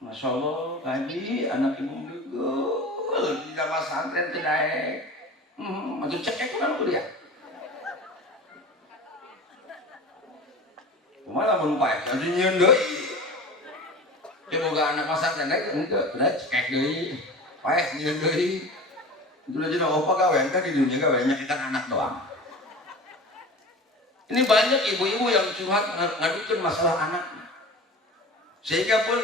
Masya Allah, kaji anak ibu degel di dalam pesantren teu daek. Atuh cek kan kuliah. Malah mun paeh jadi nyieun deui. Teu boga anak pesantren daek henteu, bener cek deui. Paeh nyieun deui. Itu aja opa gawean kan di dunia gawean nyakitan anak doang. Ini banyak ibu-ibu yang curhat ngadukeun masalah anaknya. Sehingga pun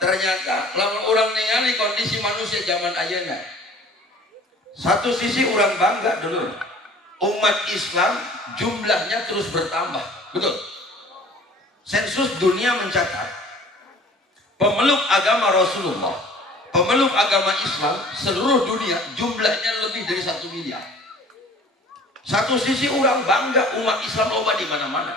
ternyata lamun orang ningali kondisi manusia zaman ayeuna. Satu sisi orang bangga dulu. Umat Islam jumlahnya terus bertambah. Betul. Sensus dunia mencatat pemeluk agama Rasulullah pemeluk agama Islam seluruh dunia jumlahnya lebih dari 1 miliar. Satu sisi orang bangga umat Islam loba di mana-mana.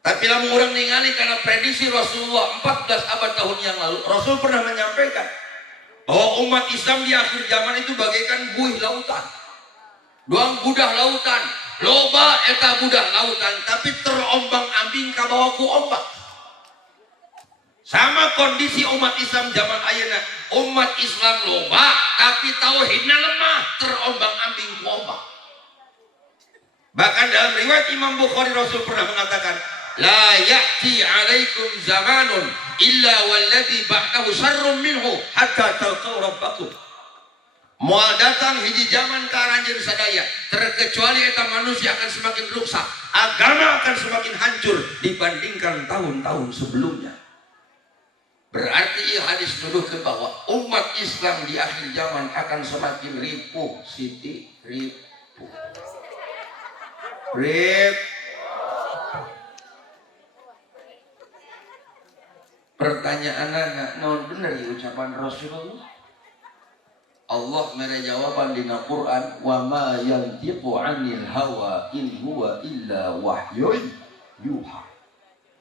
Tapi lamun orang ningali karena prediksi Rasulullah 14 abad tahun yang lalu, Rasul pernah menyampaikan bahwa umat Islam di akhir zaman itu bagaikan buih lautan. Doang budah lautan, loba eta budah lautan, tapi terombang-ambing ka bawah ku ombak. Sama kondisi umat Islam zaman ayeuna, umat Islam loba tapi tauhidna lemah, terombang-ambing ku ombak. Bahkan dalam riwayat Imam Bukhari Rasul pernah mengatakan, la ya'ti 'alaikum zamanun illa walladzi ba'dahu syarrun minhu hatta talqaw rabbakum. Moal datang hiji zaman ka aranjeun sadaya, terkecuali eta manusia akan semakin rusak, agama akan semakin hancur dibandingkan tahun-tahun sebelumnya. Berarti ieu hadis nuduhkeun bahwa umat Islam di akhir zaman akan semakin ripuh, siti ripuh. Pertanyaan naon bener ya ucapan Rasulullah? Allah mere jawaban dina Quran, wa ma yantiqu 'anil hawa in huwa illa wahyun yuha.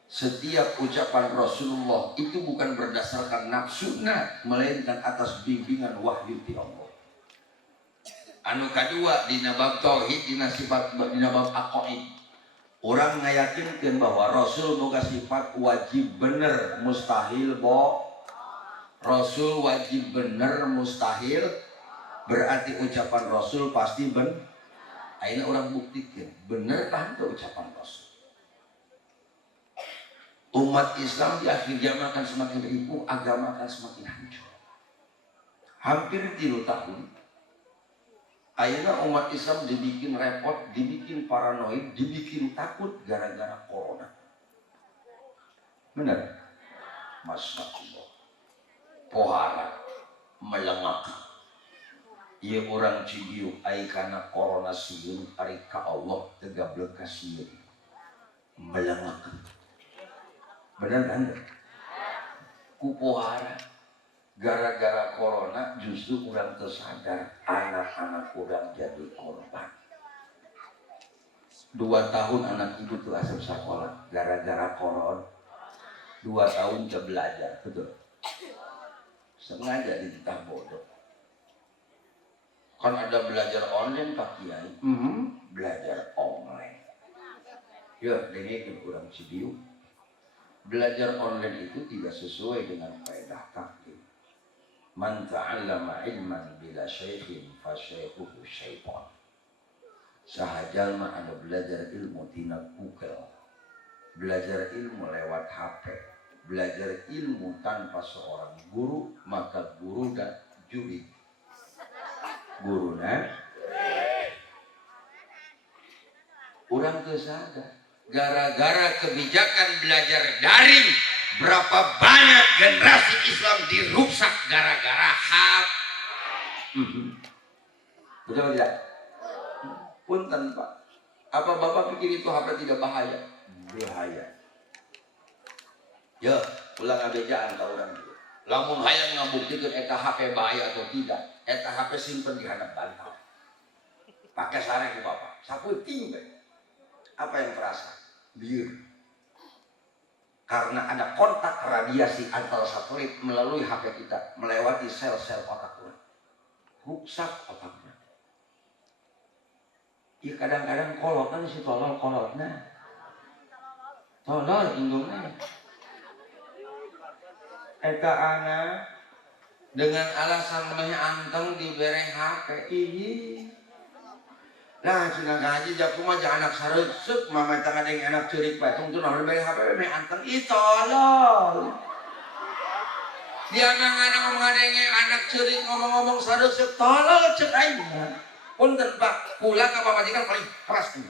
Setiap ucapan Rasulullah itu bukan berdasarkan nafsuna, melainkan atas bimbingan wahyu ti Allah. Anu kadua dina bab tauhid, dina sifat, dina bab aqaid, orang ngayakinkeun bahwa Rasul boga sifat wajib bener mustahil Rasul wajib bener mustahil, berarti ucapan Rasul pasti akhirnya orang buktikan bener kan itu ucapan Rasul. Umat Islam di akhir zaman akan semakin ripuh, agama akan semakin hancur. Hampir 3 tahun akhirnya umat Islam dibikin repot, dibikin paranoid, dibikin takut gara-gara corona. Benar? Masya Allah. Pohara melengak. Ia orang Cibiu ai kana corona sieun ari ka Allah tegablek ka sieun. Melengak. Benar kan? Ku pohara gara-gara corona justru kurang tersadar anak-anak kurang jadi korban. 2 tahun anak ibu tuh asup sekolah gara-gara corona. 2 tahun ke belajar, betul. Sengaja dititah bodoh. Kan ada belajar online Pak Kiai. Belajar online. Ya, ini kurang Cibiu. Belajar online itu tidak sesuai dengan faedah takdir. Man ta'allama ilman bila syaikhin fa syaikhuhu syaitan. Sahajal mah anu belajar ilmu tina Google, belajar ilmu lewat HP, belajar ilmu tanpa seorang guru, maka guru dan juri. Guruna urang teu sadar. Gara-gara kebijakan belajar daring, berapa banyak generasi Islam dirusak gara-gara HP. Betul tidak? Punten Pak. Apa Bapak pikir itu HP tidak bahaya? Bahaya. Ya, ulang abejaan ka urang ieu. Lamun hayang ngabuktikeun eta HP bahaya atau tidak, eta HP simpen di handap bantal. Pakai sareng ku Bapak. Saputing bae. Apa yang terasa? Biur. Karena ada kontak radiasi antar satelit melalui HP kita, melewati sel-sel otak kita. Rusak otaknya. Ya kadang-kadang kolotan si tolol kolotna. Tolol indungnya. Eta anak dengan alasan meh anteng dibere HP. Nah, cina gaji jak kumaha jak anak sareuseup mama eta kadeng anak ceurik bae tungtu naon bere HP meh anteng ih tolol. Dia anak-anak ngadenge anak ceurik ngomong-ngomong sareuseup tolol ceuk aing. Punten Pak, kula ka pamajikan paling keras tuh.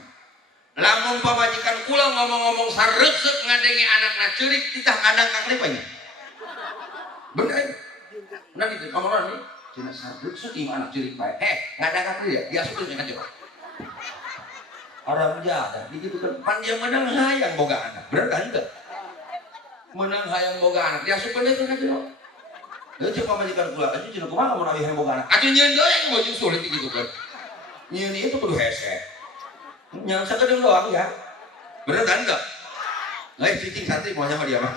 Lamun pamajikan kula ngomong-ngomong sareuseup ngadenge anakna ceurik titah kadang ka klipain. Bener. Nah gitu ngomong nih, cina sareuseup ieu anak ceurik bae. Ngadang ka klipa dia asup nya kan. Orang jahat, begitu kan pan dia menang hayang boga anak, bener kan itu? Menang hayang boga anak, dia suka itu kan Dia cek pamajikan kula, aja cenah kumaha mun aya boga anak. Atuh nyeun deui yang mau sulit gitu kan. Nyeun itu kudu hese. Nyeun sakedeung doang ya. Bener kan enggak? Lain cicing sate maunya mah dia mah.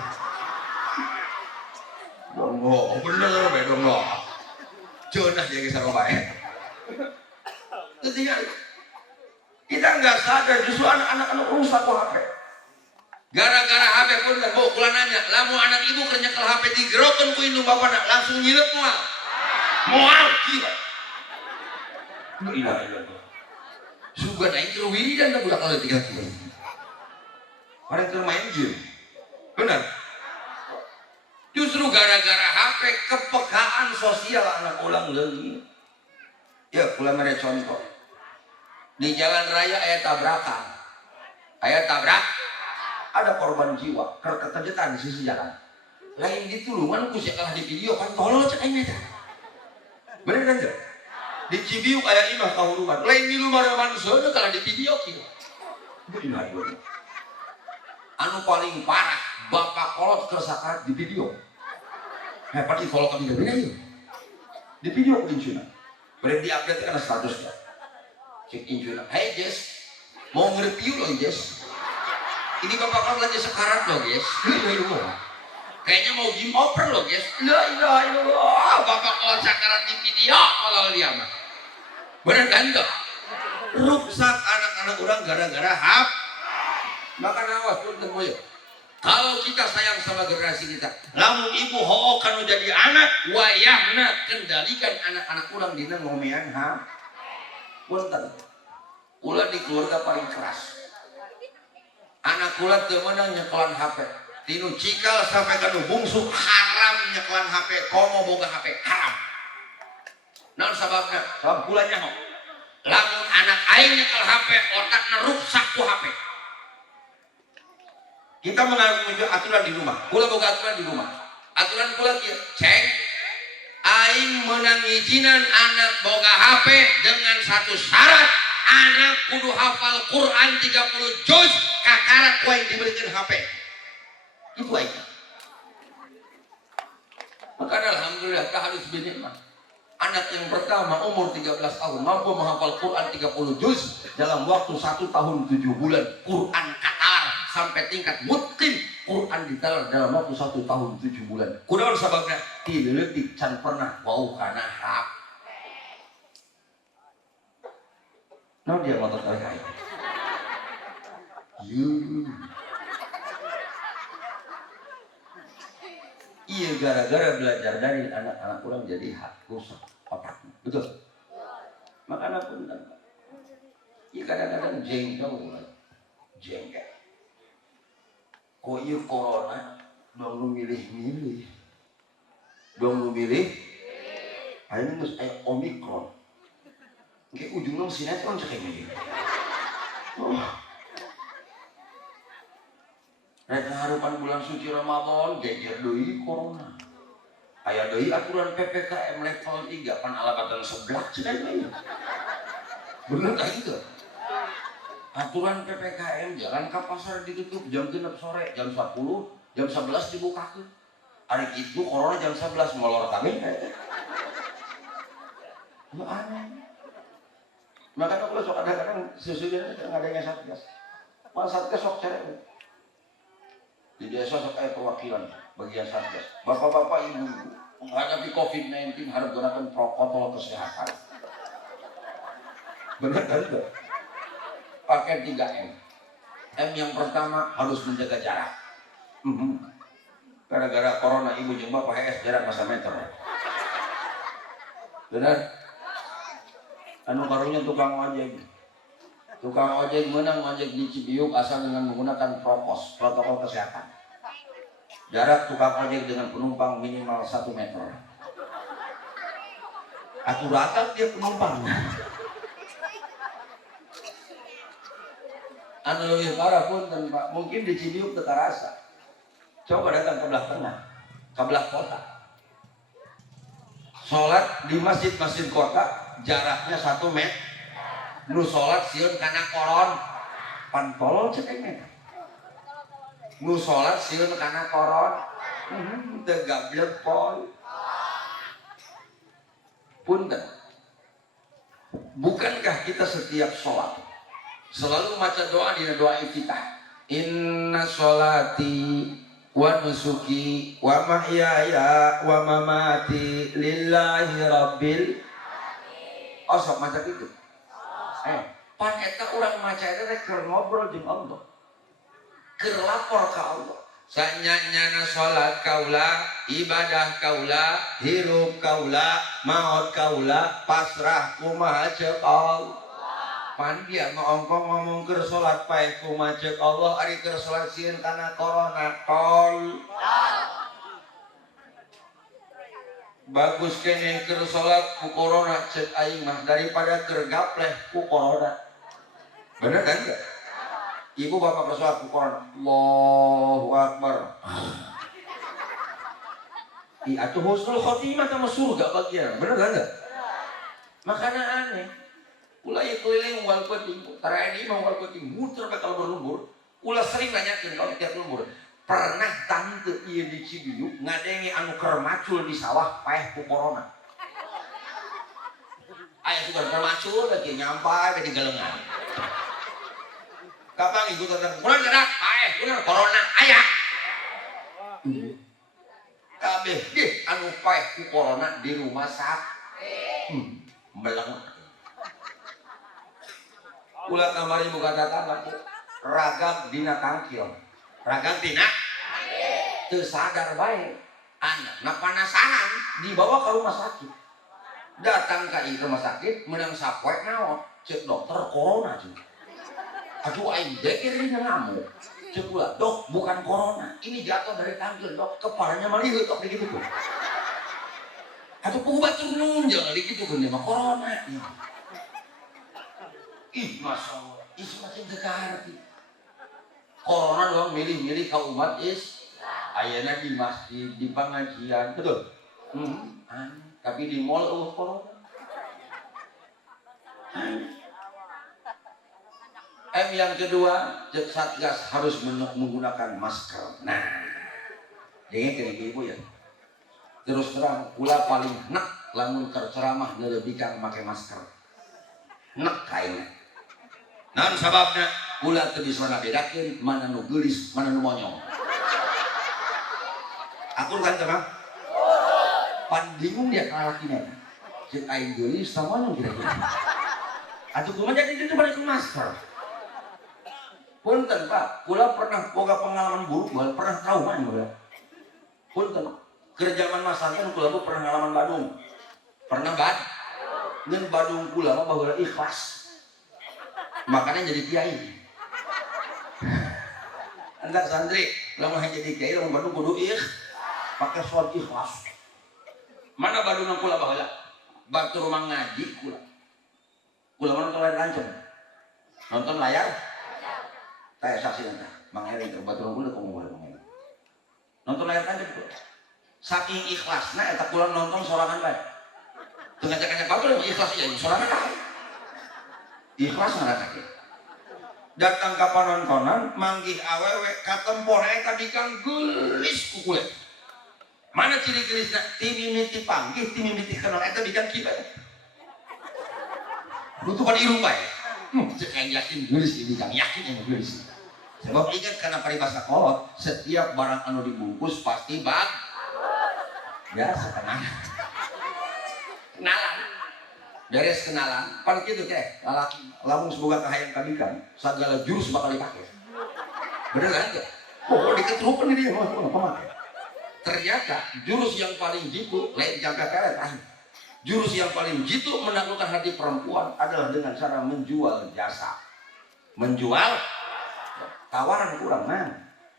Donggo, bener bae donggo. Jeunah dia geus sareng bae. Ketiga, kita nggak sadar justru anak-anak rusak ku HP. Gara-gara HP pun kan, bu, kula nanya, lamu anak ibu kerja ke HP digerokan ku indung bapana langsung nyilep mual. Mual, gila. Ilah. Sugan aing keur wiridan da budak kalau 3 kilo. Orang keur main game. Benar. Justru gara-gara HP kepekaan sosial anak ulang leungit. Ya, kula mere contoh. Di jalan raya aya tabrakan. Ada korban jiwa, keterjetan di sisi jalan. Lain ditulungan ku sia kalah di video kan tolol cek aing eta. Bener kan enggak? Di Cibiuk aya imah kahuruman. Lain di lumar manusia kalah di video kieu. Anu paling parah, bapak kolot keur sakarat di video. Hebat di follow kami dari ieu. Di video ku incuna. Beri di-update kana statusnya. Cek incuna. Hey Jess, mau nge-review loh Jess. Ini bapak kan lagi sekarat loh guys. Kayaknya mau game over loh guys. La ilaha illallah. Bapak kalau sekarat di video kalau dia mah. Bener kan enggak? Rusak anak-anak orang gara-gara HP. Maka awas punten moyo. Kalau kita sayang sama generasi kita, lamun ibu ho'o kanu jadi anak, wayahna kendalikan anak-anak orang dina ngomean HP. Punten. Ulah di keluarga paling keras. Anak kula teu meunang nyekelan HP. Tinu cikal sampai kanu bungsu haram nyekelan HP, komo boga HP haram. Naon sababna? Sabab kula nyaho. Lamun anak aing nyekel HP, otakna rusak ku HP. Kita mengatur aturan di rumah. Kula boga aturan di rumah. Aturan kula kieu, ceng aing meunang ngijinan anak boga HP dengan satu syarat. Anak kudu hafal Quran 30 juz kakarak ku yang diberikan HP. Itu aja. Maka alhamdulillah harus bini mah. Anak yang pertama umur 13 tahun mampu menghafal Quran 30 juz dalam waktu 1 tahun 7 bulan. Quran katar sampai tingkat mutqin. Quran ditalar dalam waktu 1 tahun 7 bulan. Kunaon sababna? Ti leutik can pernah bau kana HP. Nah dia motor terkait. Iya gara-gara belajar dari anak-anak orang jadi rusak otaknya. Betul. Makanya pun kan. Iya kadang-kadang jengkel. Kok iya corona dong lu milih. Akhirnya mus aya Omikron. Kayak ujungnya sinetron cek ini. Rek harapan bulan suci Ramadan geger deui corona. Aya deui aturan PPKM level 3 pan alabatan seblak cenah ieu. Bener tah itu. Aturan PPKM jalan ke pasar ditutup jam 6 sore, jam 10, jam 11 dibukakeun. Ari kitu corona jam 11 molor kami. Lu aneh. Maka kalau sok kadang-kadang sesudah ngadanya satgas. Mal satgas sok cere. Di desa sok aya perwakilan bagian satgas. Bapak-bapak ibu menghadapi COVID-19 harus gunakan protokol kesehatan. Benar kan enggak? Pakai 3M. M yang pertama harus menjaga jarak. Gara-gara corona ibu jeung bapak HS jarak masa meter. Benar? Anu karunya tukang ojek menang ojek di Cibiuk asal dengan menggunakan protokol kesehatan. Jarak tukang ojek dengan penumpang minimal 1 meter. Aku rata dia penumpangnya. Anu lebih parah pun Pak, mungkin di Cibiuk teu karasa. Coba datang ke belah tengah, ke belah kota. Sholat di masjid-masjid kota jaraknya 1 meter. Nu sholat sieun kana koron pantol cek engnya. Nu sholat sieun kana koron teu gablek pol. Punten, bukankah kita setiap sholat selalu baca doa di doa iftitah? Inna sholati wa nusuki wa mahyaya wa mamati lillahi rabbil. Oh sok maca itu. Pan eta urang maca eta teh keur ngobrol jeung Allah. Keur lapor ka Allah. Sanyanyana sholat kaula, ibadah kaula, hirup kaula, maut kaula, pasrah kumaha ceuk Allah. Pan dia ngongkong ngomong keur sholat pae kumaha ceuk Allah, ari keur sholat sieun kana corona tol. Bagus kene keur sholat ku corona ceuk aing mah daripada keur gapleh ku corona. Bener kan enggak? Ibu bapak bersolat ku corona, Allahu Akbar. Atuh husnul khotimah sama surga bagian, bener kan enggak? Makanya aneh. Ulah ya keliling wal kuting, tara ini mau wal kuting muter bakal berlumpur. Ulah sering nanyakeun kalau tiap lumpur. Pernah tante ieu di Cibiu ngadenge anu keur macul di sawah paeh ku corona. Aya sugan keur macul lagi nyampai di galengan. Kapan ibu tentang kurang gerak, kurang corona ayah. Kabeh ge anu paeh ku corona di rumah sakit. Beleng. Ulah kamari buka datang ragam dina tangkil. Ragam dina teu sadar bae. Anak panasaran dibawa ke rumah sakit. Datang ke rumah sakit menang sapoe naon? Cek dokter corona juga. Aduh aing deker ini ngamuk. Cek pula, dok bukan corona, ini jatuh dari tangkil dok, kepalanya malihat dok begitu tuh. Aduh obat tuh nunjang begitu kan mah corona. Ih masya Allah, ih semakin kekarti. Corona doang milih-milih ke umat ayana di masjid, di pengajian, betul? Tapi di mall corona. Yang kedua, Satgas harus menggunakan masker. Nah, dengerin ibu ya. Terus terang, pula paling nek lamun terceramah ngelebihkan pakai masker. Nek kainnya. Nah, sababnya pula teu bisa bedakeun mana nu geulis, mana nu monyong. Aku kan teman. Pan bingung dia kalakina. Cek aing geulis sama monyong kira-kira. Atuh kumaha jadi itu balik ke masker. Punten Pak, kula pernah boga pengalaman buruk, pernah trauma ya. Punten, kerjaman masalahnya kula pernah ngalaman badung. Pernah bad. Ngeun badung kula mah baheula ikhlas. Makanya jadi kiai. Entar santri, lamun jadi kiai lamun badung kudu pakai sholat ikhlas. Mana badung kula baheula? Batu rumah ngaji kula. Kula nonton layar lancem. Nonton layar kayak saksi nanti, Mang Eri terbatur kula kok ngomong ngomong. Nonton layar tancap tuh. Saking ikhlasna eta kula nonton sorangan bae. Teu ngajak-ngajak batur ikhlas ya sorangan bae. Ikhlas ngaranna. Datang ka panontonan manggih awewe katempor eta dikang geulis ku kulit. Mana ciri geulisna? Ti mimiti panggih, ti mimiti kenal eta dikang kieu. Nutupan irung bae. Cek yakin geulis dikang yakin yang geulis. Sebab ingat karena paribasa kolot, setiap barang anu dibungkus pasti biasa kenalan. Beres kenalan, pan kitu teh, lalaki lamun semoga kahayang kabikan, segala jurus bakal dipakai. Bener kan? Oh, diketerupan ini mah pemakai. Ternyata jurus yang paling jitu lain jaga pelet Jurus yang paling jitu menaklukkan hati perempuan adalah dengan cara menjual jasa. Menjual tawaran kurang man,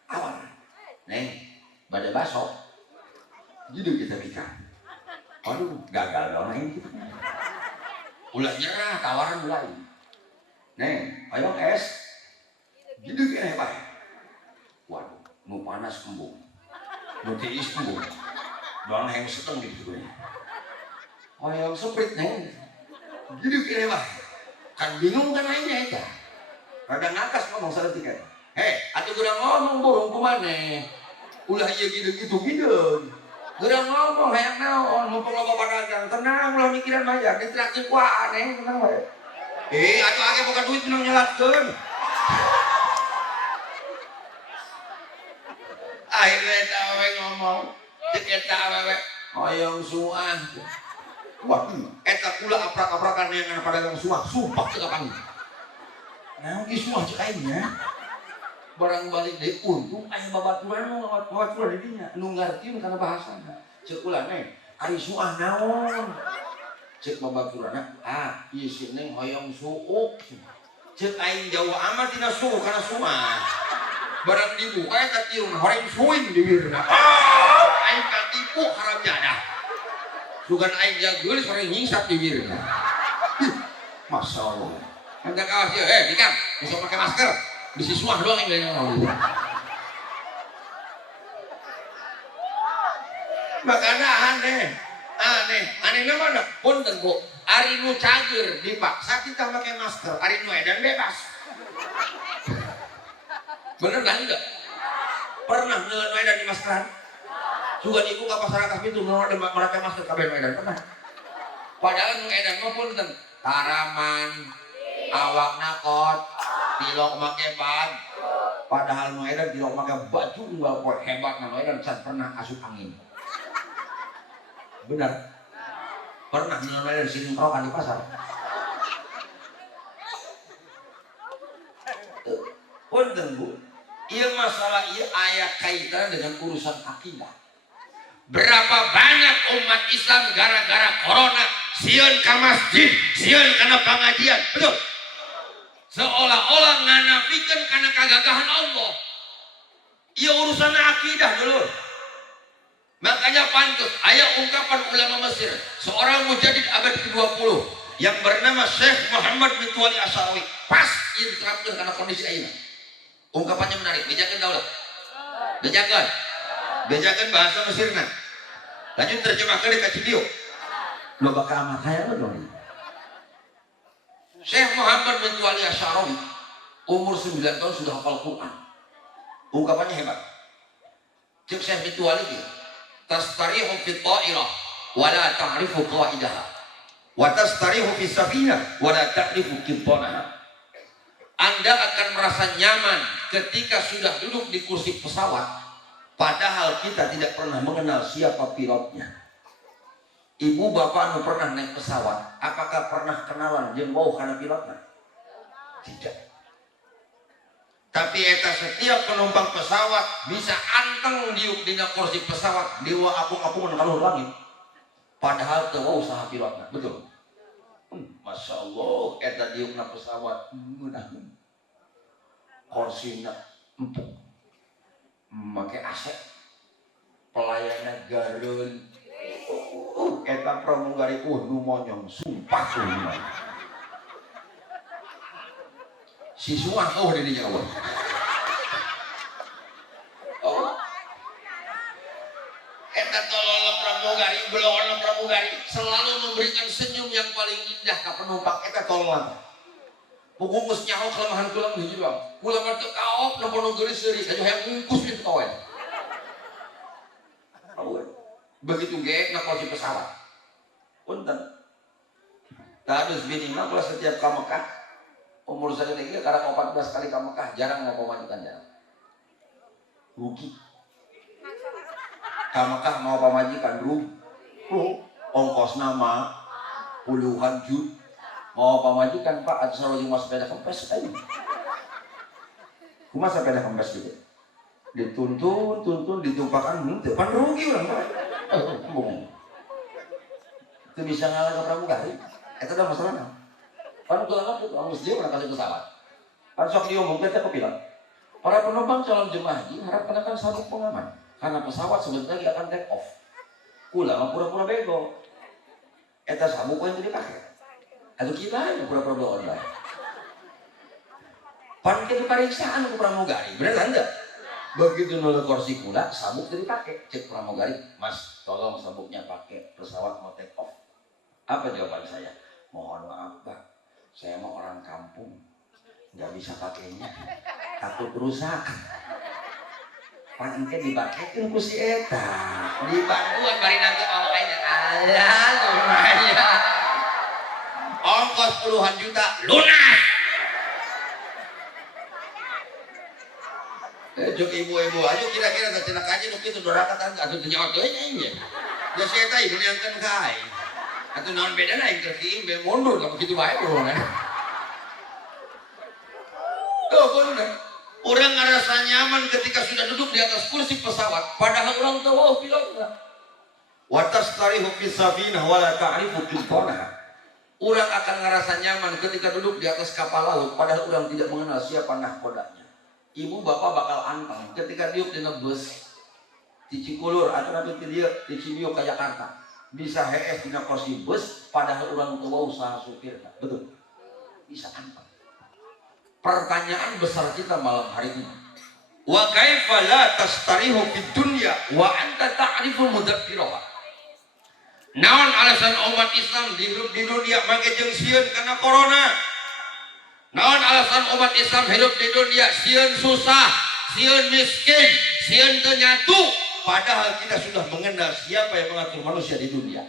tawaran. Neng, badai baso, jadi kita bikin. Waduh, gagal dong ini. Ulah nyerah, tawaran mulai. Neng, ayo es, jadi kita hebat. Waduh, nu panas kembung, nu tiis kembung, doang yang seteng gitu gue. Oh yang sempit neng, jadi kita hebat. Kan bingung kan lainnya itu. Rada ngakas ngomong salatikan. Hei, atuh udah ngomong burung kumane. Ulah iya gitu-gitu. Gerang ngomong hayang naon, mumpung loba padagang, tenang ulah mikiran bayar, ditraktir ku aneh, tenang bae. Atuh age boga duit menang nyalatkeun. Akhirnya eta awewe ngomong, cek eta awewe, hoyong suah. Wah, eta kula aprak-aprakan yang padagang suah, sumpah cek apang. Nah, ge suah cek aing nya. Barang balik deui untung aya babaturan babaturan di dinya nu ngartieun kana bahasana. Cek ulah neng, ari suah naon? Cek babaturanna, ieu si neng hoyong suuk. Cek aing jauh amat tina suuk kana suah. Barang dibuka eta tiung horeng suing di wirna. Aing katipu harap jadah. Sugan aing jageul horeng nyingsap di wirna. Masyaallah. Hendak awas ieu, dikam, besok pakai masker. Bisi suah doang yang ngomong. Makanya aneh mana? Punten Bu, ari nu cager dipaksa kita pakai masker, ari nu edan bebas. Bener kan enggak? Pernah nu edan di maskeran? Juga ibu ka pasar atas pintu nu mereka masker kabeh nu edan pernah. Padahal nu edan mah punten taraman, awak nakot, tilok make bag. Padahal nu edan tilok make baju unggal poe hebat nu edan can pernah asup angin. Benar. Pernah nu edan sini krokan di pasar. Punten Bu, ieu masalah ieu aya kaitan dengan urusan akidah. Berapa banyak umat Islam gara-gara corona sieun ka masjid, sieun kana pengajian, betul? Seolah-olah nganafikeun kana kagagahan Allah. Ieu urusan akidah dulu. Makanya pantas aya ungkapan ulama Mesir, seorang mujadid abad ke-20 yang bernama Syekh Muhammad bin Tuwali Asy'ari. Pas ieu diterapkeun kana kondisi ayeuna. Ungkapannya menarik, bejakeun daulah. Bejakeun bahasa Mesirna. Lanjut terjemahkeun ka Cibiu. Loba ka amat hayang dong. Syekh Muhammad bin Tuwali Asy'ari umur 9 tahun sudah hafal Quran. Ungkapannya hebat. Cek Syekh bin Tuwali dia, tastarihu fi ta'irah wa la ta'rifu qa'idaha wa tastarihu fi safinah wa la ta'rifu qibtanaha. Anda akan merasa nyaman ketika sudah duduk di kursi pesawat, padahal kita tidak pernah mengenal siapa pilotnya. Ibu bapak anu pernah naik pesawat, apakah pernah kenalan jeung wau kana pilotna? Tidak. Tapi eta setiap penumpang pesawat bisa anteng diuk dina kursi pesawat dewa apung-apungan ka luhur langit. Padahal teu wau saha pilotna, betul? Masya Allah, eta diukna pesawat ngeunahkeun. Korsina empuk. Make AC. Pelayanna gareun. Eta pramugari nu monyong sumpah sumpah. Si suah di dinya eueuh. Eta tolol pramugari, belon pramugari selalu memberikan senyum yang paling indah ka penumpang. Eta tolol. Pukul geus nyaho kelemahan kula hiji bang. Kula mah teu kaop nu penuh geulis seuri, aya hayang ngungkus di toel. Begitu geek na kursi pesawat. Punten. Tadus bini mah kula setiap ka Mekah. Umur saya lagi karena 14 kali ke Mekah, jarang mau pemajikan jarang. Rugi. Ke Mekah mau pemajikan rugi. Ongkos nama puluhan juta. Mau pemajikan Pak, atau selalu cuma sepeda kempes aja. Cuma sepeda kempes gitu. Dituntun, ditumpahkan, depan rugi orang Pak. Bohong. Itu bisa ngalah ke pramugari. Itu udah masalahnya. Kan kelengap itu, orang muslim orang kasih pesawat. Kan sok diomongkan kita bilang, para penumpang calon jemaah haji harap kenakan sabuk pengaman. Karena pesawat sebentar lagi akan take off. Ulama pura-pura bego. Eta sabuk yang dipakai. Atau kita yang pura-pura bego online. Pan kita pariksaan ke pramugari, bener kan enggak? Begitu nolak kursi kula, sabuk dipakai. Cek pramugari, Mas, tolong sabuknya pakai. Pesawat mau take off. Apa jawaban saya? Mohon maaf Pak, saya mau orang kampung, nggak bisa pakainya, takut rusak. pan engke dibakekeun ku si eta dibantuan bari nanti ongkosnya alah lumayan ongkos puluhan juta lunas. Juk ibu-ibu aja kira-kira teh cenah kaji nu kitu doraka tangga atuh teu nyaot deui nya ieu. Da si eta ieu neangkeun ka aing. Atuh naon bedana aing teh kieu mundur ka kitu bae urang. Tuh bener. Orang ngerasa nyaman ketika sudah duduk di atas kursi pesawat, padahal orang tahu pilotnya. Watas tarihu fisafina wala ta'rifu qitanaha. Orang akan ngerasa nyaman ketika duduk di atas kapal laut, padahal orang tidak mengenal siapa nahkodanya. Ibu bapak bakal anteng ketika diuk di bus di Cikulur atau nanti dia di Cibiu ke Jakarta. Bisa heeh dina kursi bus, padahal orang tahu usaha supirnya. Betul. Bisa anteng. Pertanyaan besar kita malam hari ini. Wa kaifa la tastarihu fid dunya wa anta ta'rifu mudabbiraha. Naon alasan umat Islam hidup di dunia make jeung sieun karena corona? Naon alasan umat Islam hidup di dunia sieun susah, sieun miskin, sieun teu nyatu, padahal kita sudah mengenal siapa yang mengatur manusia di dunia.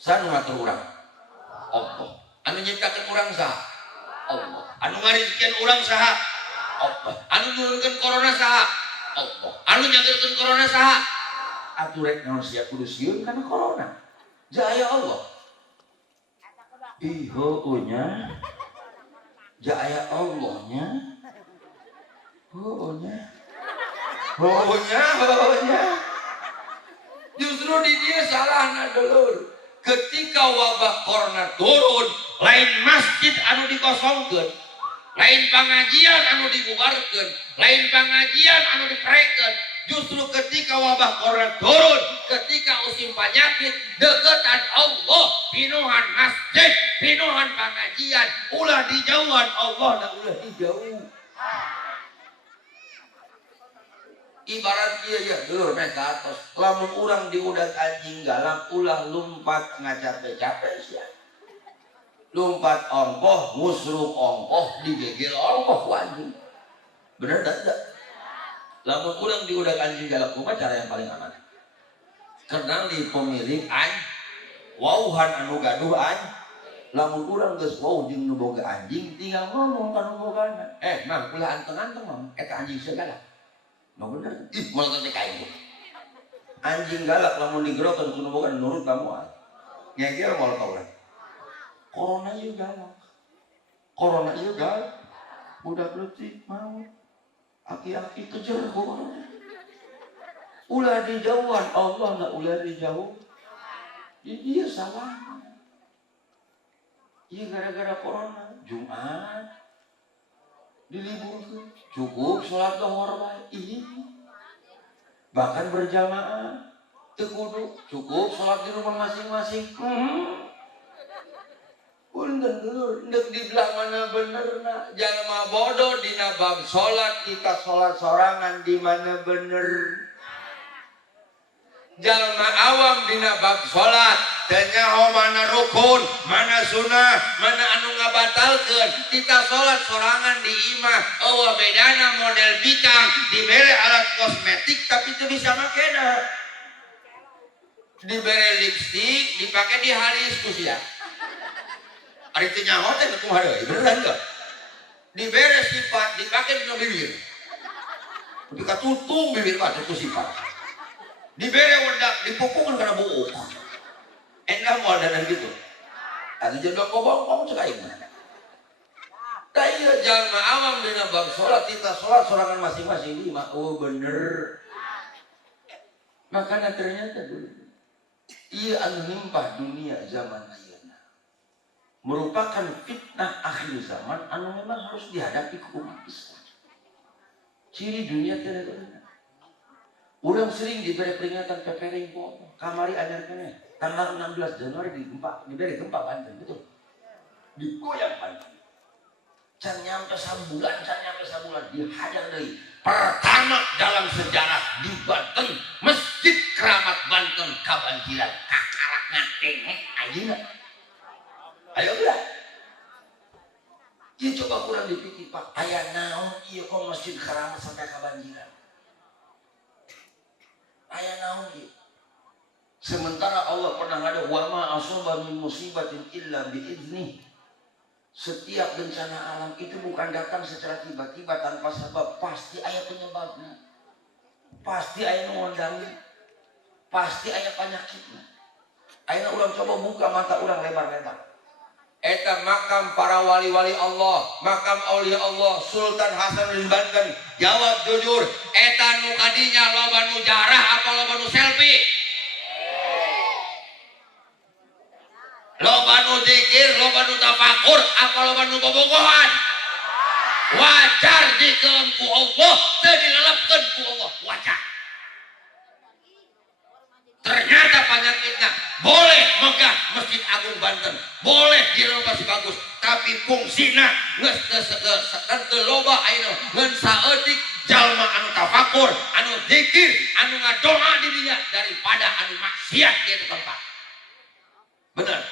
Sanu ngatur urang? Allah. Anu nyiptakeun urang saha? Allah. Anu ngarizkeun urang saha? Allah. Anu nurunkeun corona saha? Allah. Anu nyageurkeun corona saha? Atuh rek naon sia kudu sieun kana corona. Jaya Allah. Ih heueunya. Jaya Allahnya. Heueunya. Heueunya. Justru di dia salahna dulur. Ketika wabah corona turun, lain masjid anu dikosongkeun, lain pengajian anu dibubarkeun, lain pengajian anu diprekeun. Justru ketika wabah corona turun, ketika usim penyakit, deketan Allah, pinuhan masjid, pinuhan pengajian, ulah dijauhan Allah dan ulah dijauh. Ibarat kieu ya dulur meh ka atos lamun urang diudag anjing galak ulah lumpat ngacape-cape sia lumpat ongkoh musruk ongkoh digegel ongkoh ku anjing bener tak? Lamun urang diudag anjing galak kumaha cara yang paling aman karena di pemilik wauhan anu gaduh lamun urang geus wau jeung nu boga anjing tinggal ngomong ka nu bogana mang ulah anteng-anteng mah eta anjing segala. No bener, mau ngerti kain anjing galak lamun digerokan kuno bukan nurut kamu ngegel mau tau lah corona juga galak corona juga budak letik mau aki-aki kejar corona ulah dijauhan Allah nggak ulah dijauh dia salah iya gara-gara corona Jumat diliburkan cukup sholat dohor baik bahkan berjamaah teu kudu cukup sholat di rumah masing-masing punten dulur neuk di belah mana benerna jalma bodoh dina bab sholat kita sholat sorangan di mana bener jalma awam dina bab sholat tanya mana rukun, mana sunnah, mana anu ngabatalkeun. Kita sholat sorangan di imah. Eueuh bedana model bikang dibere alat kosmetik tapi teu bisa makena. Dibere lipstik, dipake di halis ku sia. Ari teu nyaho teh kumaha deui? Beneran gak? Dibere sifat, dipake dina bibir. Dikatutung bibir mah ku sifat. Dibere wedak, dipupukeun kana buuk. Enggak mau ada gitu. Ada jodoh kobong cek aing mah. Da ieu jalma awam dina bab salat kita salat sorangan masing-masing di mah bener. Makanya ternyata dulu ieu anu nimpah dunia zaman ayeuna merupakan fitnah akhir zaman anu memang harus dihadapi ku umat Islam. Ciri dunia teh urang sering diberi peringatan pepering po kamari anyar keneh. Tanggal 16 Januari diberi gempa Banten, betul. Digoyang Banten. Can nyampe sabulan dihajar deui. Pertama dalam sejarah di Banten, Masjid Keramat Banten kabanjiran kakarak ngatengeh ayeuna. Ayo ulah. Ieu coba kurang dipikir Pak, aya naon ieu kok Masjid Keramat sampai kabanjiran. aya naon ieu. Sementara Allah pernah ada wa ma asaba min musibatin illa biidznih. Setiap bencana alam itu bukan datang secara tiba-tiba tanpa sebab, pasti aya penyebabnya. Pasti aya nu ngondangna. Pasti aya penyakitnya. Ayeuna urang coba buka mata urang lebar-lebar. Eta makam para wali-wali Allah, makam aulia Allah, Sultan Hasanuddin Banten. Jawab jujur, eta nu kadinya loba nu jarah apa loba nu selfie? Loba nu zikir, loba nu tafakur, apa loba nu bobogohan? Wajar dikeun ku Allah, teu dilalapkeun ku Allah, wajar. Ternyata penyakitnya boleh megah Masjid Agung Banten, boleh direnovasi bagus, tapi fungsina geus teu loba ayeuna ngan saeutik jalma anu tafakur, anu zikir, anu ngadoa di dinya daripada anu maksiat di itu tempat. Bener.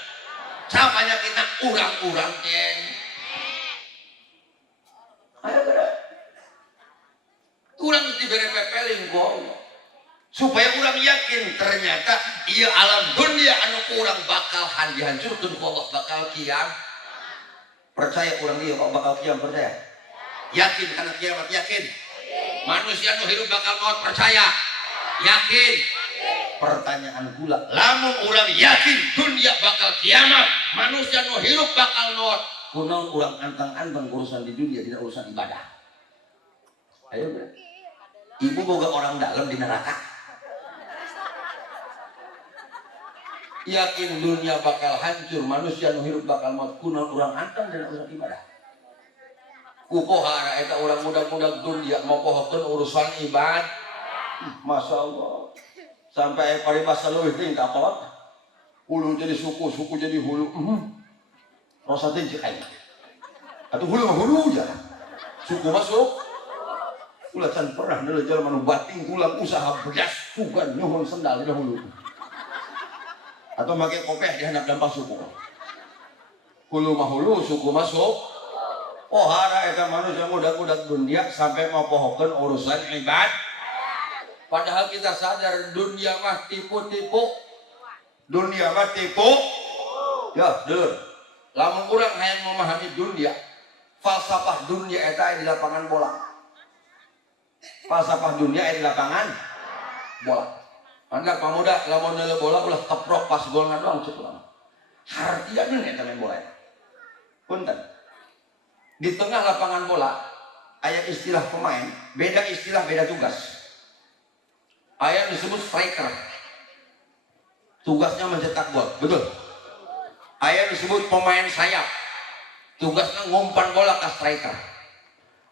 Sa penyakitna urang-urang teh. Ayo bener. Urang dibere pepeling kok. Supaya orang yakin ternyata ia alam dunia anu orang bakal dihancurkan ku Allah, bakal kiam. Percaya orang dia kok bakal kiam, percaya? Yakin karena kiamat, yakin? Manusia anu hidup bakal maut, percaya? Yakin? Pertanyaan pula, lamun orang yakin dunia bakal kiamat, manusia anu hidup bakal maut, kunaon orang antang-antang urusan di dunia, tidak urusan ibadah. Ayo bro. Ibu boga orang dalam di neraka. Yakin dunia bakal hancur, manusia nu hidup bakal maut, kunaon urang antang dan urusan ibadah. Kupohara eta urang mudag-mudag dunia mau pohokeun urusan ibadah. Masya Allah. Sampai paribasa leuwih teh kapalot. Hulu jadi suku, suku jadi hulu. Rosa teh cek aing. Atuh hulu mah hulu aja. Suku masuk. Ulah can pernah deuleu jalma nu bating ulang usaha bedas pugan nyuhun sendal di hulu. Atau pakai kopeh di handap dampak suku. Hulu mah hulu, suku masuk. Oh hara eta manusia mudah-mudah dunia sampai mau pohokeun urusan ibadah. Padahal kita sadar dunia mah tipu-tipu. Dunia mah tipu. Ya, deur. Lamun urang hayang memahami dunia, falsafah dunia eta di lapangan bola. Falsafah dunia di lapangan bola. Anda pemuda lamun neu bola ulah keprok pas golna doang cukup. Hartian eta main bola. Punten. Di tengah lapangan bola aya istilah pemain, beda istilah, beda tugas. Aya disebut striker. Tugasnya mencetak gol, betul. Aya disebut pemain sayap. Tugasnya ngumpan bola ke striker.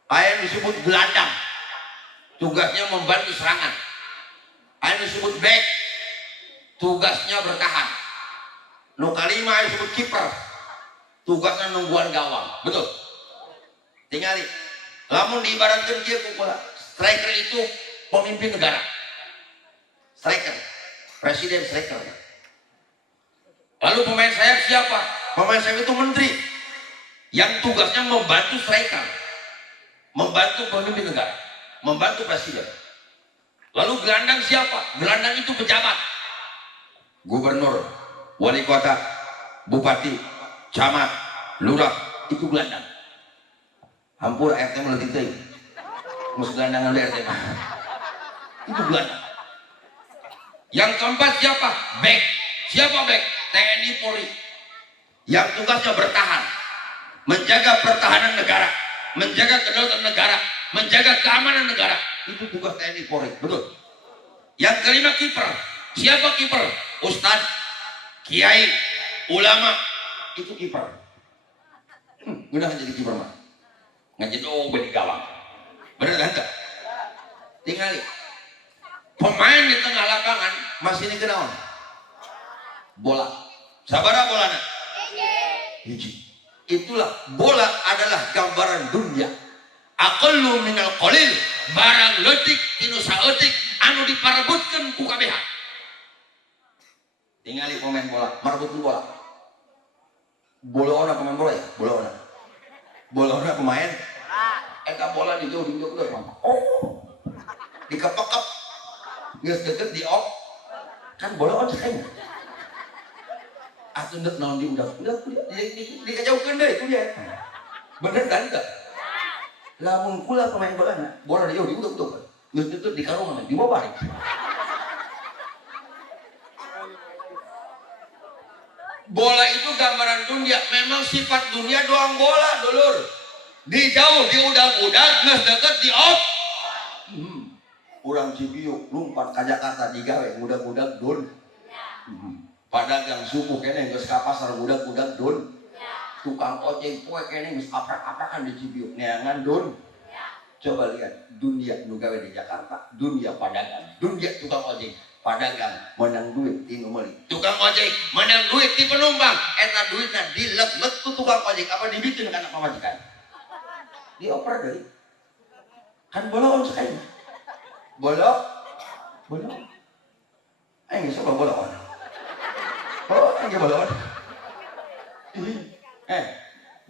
Aya disebut gelandang. Tugasnya membantu serangan. Aya disebut back, tugasnya bertahan. Nu kalima aya disebut kiper, tugasnya nungguan gawang, betul. Tingali, lamun diibaratkan kieu ku bola, striker itu pemimpin negara. Striker, presiden striker. Lalu pemain sayap siapa? Pemain sayap itu menteri yang tugasnya membantu striker, membantu pemimpin negara, membantu presiden. Lalu gelandang siapa? Gelandang itu pejabat, gubernur, wali kota, bupati, camat, lurah, itu gelandang. Hampur RT meletik teh, mus gelandangan RT mah. Itu gelandang. Yang keempat siapa? Back. Siapa back? TNI Polri. Yang tugasnya bertahan, menjaga pertahanan negara, menjaga kedaulatan negara, menjaga keamanan negara. Itu tugas TNI Polri, betul. Yang kelima kiper. Siapa kiper? Ustadz, kiai, ulama, itu kiper. Udah jadi kiper mah. Ngaji doa di gawang. Bener kan? Tinggali. Pemain di tengah lapangan masih ini kenaon? Bola. Sabara bolana? Hiji. Itulah bola adalah gambaran dunia. Aqallu minal qalil, barang leutik tinu saeutik anu diparebutkeun ku kabeh. Tingali pemain bola, marebutkeun bola. Bola pemain bola ya? Bola pemain. Eta bola dijauh-jauh mah. Oh. Dikepekep. geus deket di op kan bola ojek aing atuh ndek naon di udah dikajaukeun deui ku dia bener kan teu lamun kula pemain bola di udah geus deket di karungan di bawah balik bola itu gambaran dunia memang sifat dunia doang bola dulur di jauh di udag-udag geus deket di op urang Cibiuk lumpat ka Jakarta digawe budak-budak dun padagang subuh kene geus ka pasar budak-budak dun tukang ojek poe kene geus aprak-aprakan di Cibiuk neangan dun coba lihat dunia nu gawe di Jakarta dunia padagang dunia tukang ojek padagang menang duit di meuli tukang ojek menang duit di penumpang eta duitna dileg-leg ku tukang ojek apa dibikin kana pamajikan dioper deui kan bola on sekali bola aing geus bola on oh aing bola on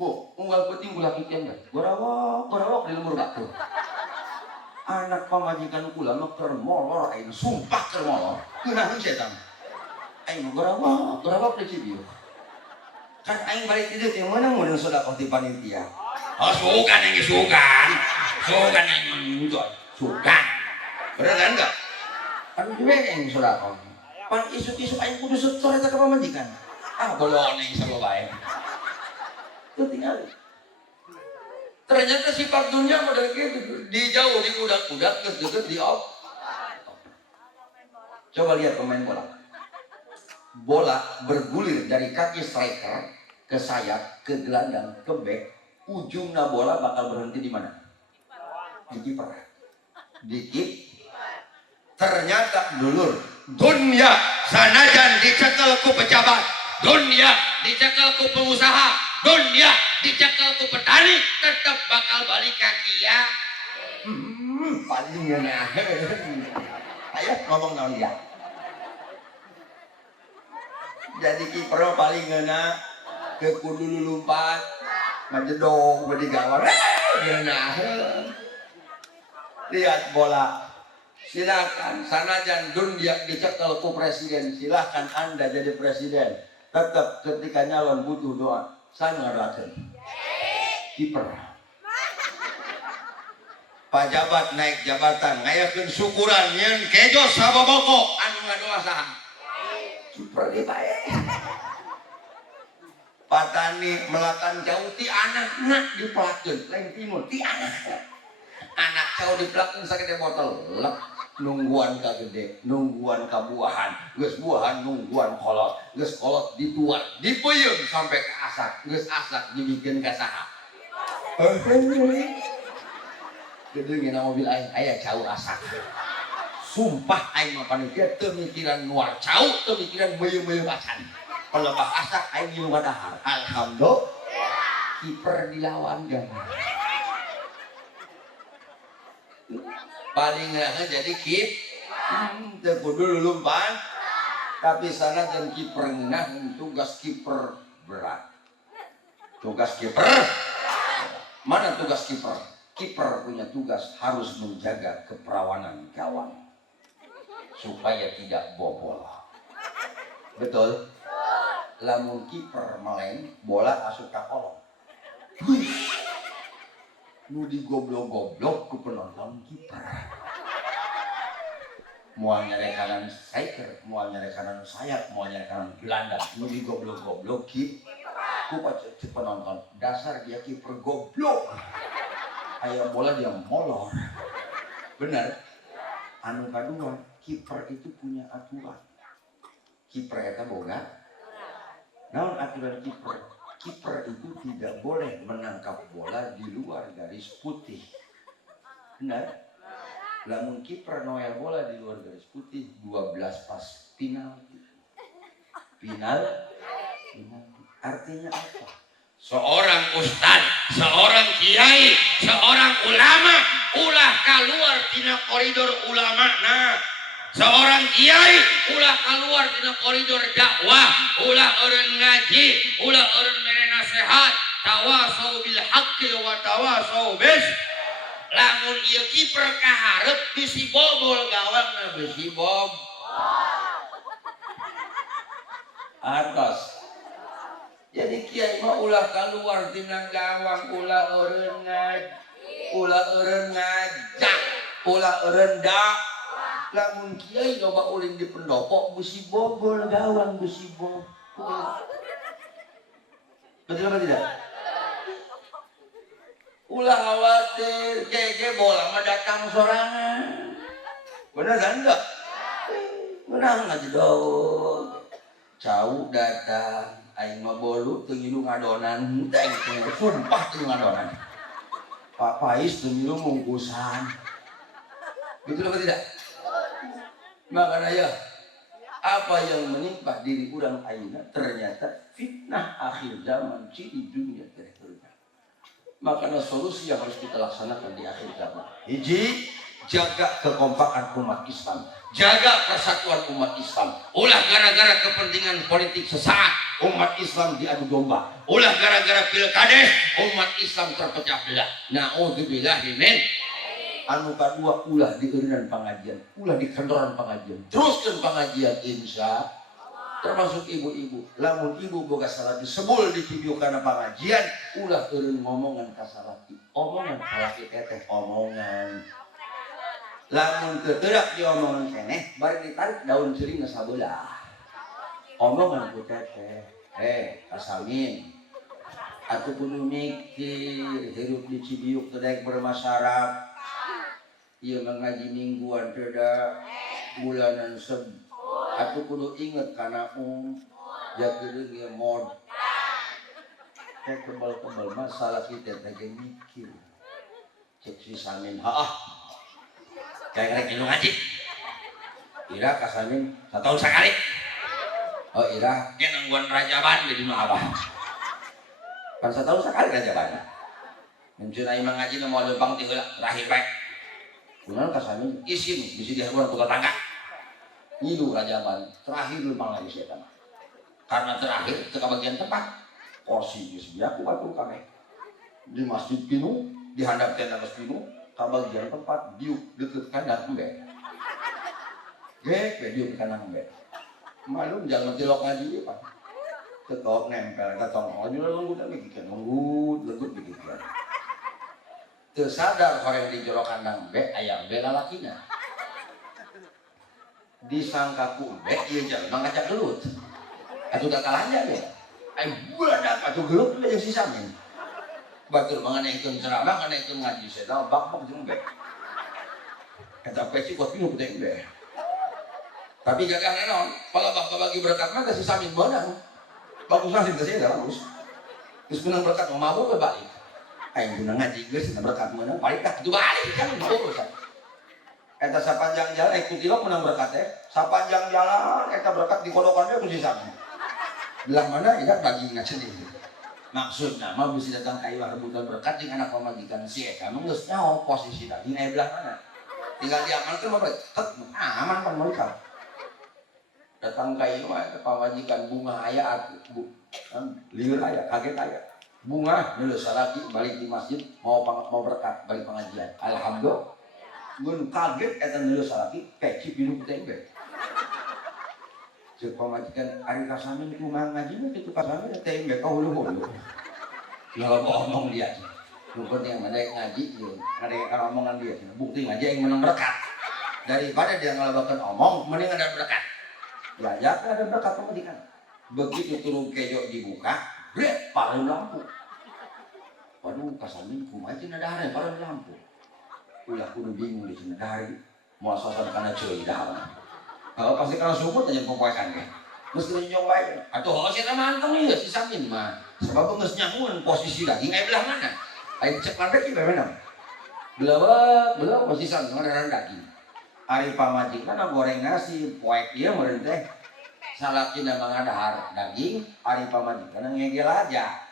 bu unggal penting gula kikian enggak gorawok di lemur batu anak pamajikan kula mah keur molor aing sumpah keur molor kunaon setan aing gorawok di Cibiuk kan aing balik di dieu meunang mun sedekah ti panitia oh sugan aing sugan aing sugan bener kan enggak kan juga aing sedekah pan isuk-isuk aing kudu setor eta ka pamajikan bolong aing sarua bae teu tinggal ternyata sifat dunia model gitu di jauh di udak-udak geus deket di op coba lihat pemain bola bergulir dari kaki striker ke sayap ke gelandang ke back ujungnya bola bakal berhenti di mana di kiper ternyata dulur dunia sanajan dicekel ku pejabat dunia dicekel ku pengusaha dunia dicekel ku petani tetap bakal balik kaki ya paling ngeunah ayo ngomong naon dia jadi kiper paling ngeunah ke kudu lompat ngajedong bedi gawang ngeunah lihat bola silakan sanajan dunia dicekel ku presiden silahkan anda jadi presiden tetap ketika nyalon butuh doa saya ngarakeun kiper pajabat naik jabatan ngayakeun syukuran nyeun kejos sababoko anu ngadoa saha kiper ge bae patani melakan jauh ti anakna dipelakeun lain timur ti anak jauh dipelakeun sakede botol lep nungguan ka gede nungguan ka buahan geus buahan nungguan kolot geus kolot dituar dipeuyeum sampai ke asak geus asak dibikeun ka saha gedeung na mobil aing aya cau asak sumpah aing mah panitia teu mikiran nuar cau teu mikiran meuyeum-meuyeum acan pelebah asak aing nyium dahar alhamdulillah kiper dilawan gan paling jadi kip teu kudu lulumpan tapi sana dan kiper ngeunah tugas kiper berat tugas kiper mana tugas kiper punya tugas harus menjaga keperawanan gawang supaya tidak bobol betul lamun kiper melain bola asup ka kolong nu digoblok-goblok ku penonton kiper moal nyare kanan striker moal nyare kanan sayap moal nyare kanan gelandang nu digoblok-goblok ku penonton dasar dia kiper goblok aya bola dia molor bener anu kadua kiper itu punya aturan kiper eta boga naon aturan kiper itu tidak boleh menangkap bola di luar garis putih benar lamun kiper noel bola di luar garis putih 12 pas penalti artinya apa seorang ustad seorang kiai seorang ulama ulah keluar tina koridor ulama seorang kiai ulah keluar tina koridor dakwah ulah eureun ngaji ulah eureun mere nasihat tawasau bil haqqi wa tawasau bis lamun ieu kiper kaharep bisi bobol gawangna bisi bob atas. Jadi kiai mah ulah keluar tina gawang ulah eureun ulah eureun ngajak ulah eureun dak. Lamun kiai loba ulin di pendopo bisi bobol gawang bisi bob. Betul apa tidak? Ulah khawatir keke bola mah datang sorangan. Bener kan enggak? Bener aja dong. Cau datang aing mah bolu teu ngilu ngadonan teh sumpah teu ngadonan. Pak Pais teu ngilu mungkusan. Betul apa tidak? Makanya ya apa yang menimpa diri urang ayeuna ternyata fitnah akhir zaman di dunia teh. Makanya solusi yang harus kita laksanakan di akhir zaman. Hiji, jaga kekompakan umat Islam, jaga persatuan umat Islam. Ulah gara-gara kepentingan politik sesaat umat Islam diadu domba. Ulah gara-gara pilkades umat Islam terpecah belah. Naudzubillah min. Anu kadua ulah di eueuran pengajian, ulah di kantoran pengajian. Teruskan pengajian insya termasuk ibu-ibu. Lamun ibu boga salaki sebul di video karena pengajian, ulah eureun ngomongan ka salaki. Omongan salaki teteh omongan. Lamun teu teudak diomongan keneh, bari ditarik daun ceuring sabelah. Omongan ku teteh, kasamin. Atuh kudu mikir hirup di Cibiuk teu daek bermasyarakat. Ieu ngaji mingguan teu da bulanan atuh kudu inget kana jakedeung ieu mod. Teh kebal-kebal masalah kita teh mikir. Cek si Samin, kayak rek ilu ngaji. Ira ka Samin satahun sakali. Oh Ira ge nangguan rajaban di dina Abah. Kan satahun sakali rajaban. Mun aing mah ngaji mau leumpang ti heula terakhir bae. Kunaon ka Samin isin bisi diharuan ku tetangga. Ngilu rajaban terakhir leumpang lagi setan. Karena terakhir teu bagian tempat. Kursi geus biaku batu kabeh. Di masjid pinu, di handap tenda geus pinu, ka bagian tempat diuk deukeut kandang embe. Gek diuk kandang embe. Malum jangan tilok ngaji ieu Pak. Teu kaok nempel ka tong ojul lenggut mikikeun lenggut mikikeun. Teu sadar horeng di jero kandang embe aya embe lalakina. Disangka ku embe ieu jalma ngajak gelut. Atuh da kalanja ge. Ai budak atuh gelut we jeung si Samin. Batur manganekeun ceramah nganekeun ngaji seda bak-bak jeung embe. Eta peci kuat pinuh teh embe. Tapi gagah naon, palabah bagi berkat mah si Samin beunang. Bagus lah sih bagus. Geus beunang berkat mah mabuk balik. Aing beunang ngaji geus berkat meunang balik dah kitu balik kan urusan. Eta sapanjang jalan ikut ilok menang berkat teh. Sapanjang jalan eta berkat dikodokan we ku si Samin. Belah mana idak dagingna cening. Maksudna mah bisa datang ka ieu rebutan berkat jeung anak pamajikan si eta mah geus nyaho posisi daging aya belah mana. Tinggal diamankeun mah aman pan mereka. Datang ka ieu mah pamajikan bunga aya atuh. Lieur aya, kaget aya. Bunga neuleuh salaki balik di masjid mau berkat balik pengajian. Alhamdulillah. Mun kaget eta neuleuh salaki peci pinuh teh embe. Cek pamajikan ari ka Samin kumaha ngaji mah kitu ka Samin teh embe ka hulu-hulu. Lah omong dia. Nu penting mah daek ngaji ieu, ngadek omongan dia. Bukti ngaji yang menang berkat. Daripada dia ngalabakeun omong mending ada berkat. Belajar ada berkat pamajikan. Begitu turun kejo dibuka, brek pareun lampu. Waduh ka Samin kumaha cenah dahar pareun lampu. Ulah kudu bingung di cenah dahar. Moal suasana kana ceuing dahar. Kalau pasti kalau syukur aja pempoekan ya. Mesti nyobain. Atau kalau sih manteng nih si Samin mah. Sebab geus nyamun posisi daging aya belah mana? Aya cek landek ieu beunang. Belah posisi Samin ngaran daging. Ari pamajikan goreng nasi poek ieu meureun teh. Salakina mangadahar daging, ari pamajikan ngegel aja.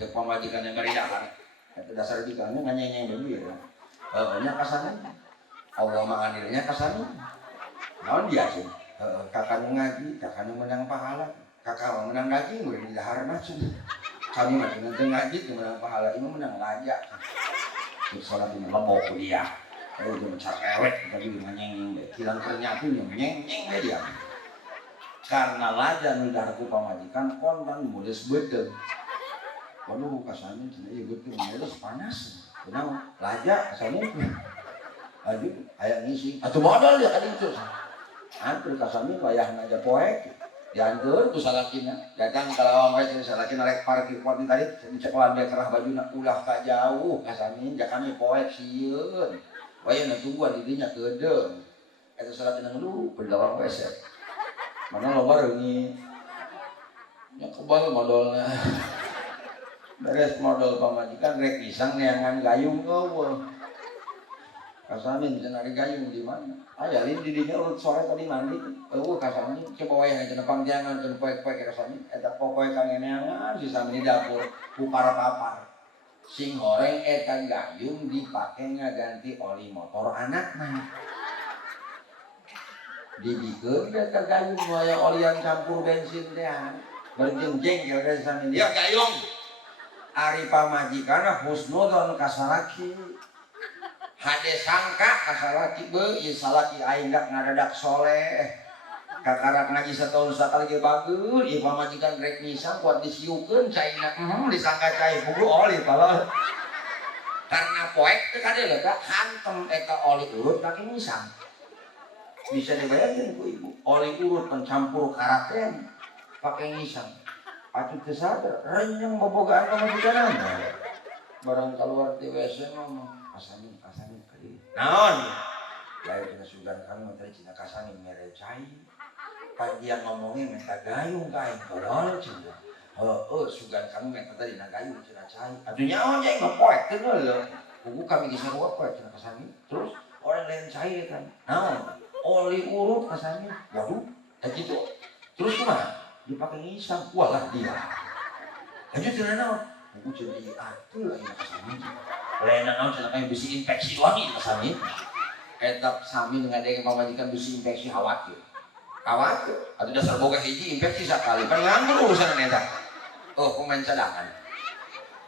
Cek pamajikan yang bari dahar. Eta dasar dikanya nganyeng-nyeng deui ya. Nya kasana. Allah manganilnya kasana. Naon dia sih? Kakak ngaji, kakak menang pahala, kakak menang daging, gue di dahar macam. Kami masih nanti ngaji, menang pahala, ini menang ngajak. Salakin lembok dia. Ayo dia mencari ewek kita juga nyeng-nyeng deh. Kilang ternyata nyeng-nyeng dia. Karena lajan udah aku pamajikan kontan modus betul. Waduh kasarnya cina iya betul. Modus panas. Kenapa? Laja kasarnya. Aduh ayah ngisi. Atau modal dia kan itu. Hampir kasarnya wayah aja poek. Diantur ku salakina datang kalau orang salakina rek parkir kuat tadi dicek lambe kerah baju nak ulah ka jauh kasani jakami poek sieun waya na tungguan di dinya keudeuh eta salakina ngelu berlawang WC mana loba reungi nya kebal modalna beres modal pamajikan rek pisang neangan gayung eueuh kasamin cenah ari gayung di mana aya lin di dinya urut sore tadi mandi eueuh kasamin coba wae cenah pangjangan cenah poek-poek kasamin eta pokoe kangeneangan si sami di dapur ku parapapar sing goreng eta gayung dipake ngaganti oli motor anakna dibikeun eta gayung aya olian campur bensin teh berjengjeng kira sami dia gayung ari pamajikanna husnudon kasalaki hade sangka kasalaki beuh ieu salaki aing dak ngadadak soleh kakarak ngaji setahun sakali ge bageul ieu pamajikan rek nisang kuat disiukeun caina disangka cai buku oli kalau karena poek teh kadeu da hantem eta oli urut make nisang bisa dibayangkeun ku ibu oli urut pencampur karaten pake nisang atuh teu sadar renyeng bobogaan pamajikanna barang keluar ti WC ngomong kasani kali naon lain cenah sugan kami tadi cenah kasani mere cai panjang ngomongin minta gayung kain kolol cenah sugan kami minta tadi na gayung cenah cai aduh nyaon jeung ngepoek teh leuh buku kami geus ruwet poek cenah kasani terus orang lain cai kan naon oli urut kasani waduh teh kitu terus kumaha dipake ngisang walah dia lanjut cenah naon buku jadi atuh aya kasani lainnya naon cenah kayak bisi infeksi doang ieu kasami eta sami ngadenge pamajikan bisi infeksi khawatir atuh dasar boga hiji infeksi sakali pan nganggur urusan eta pemain cadangan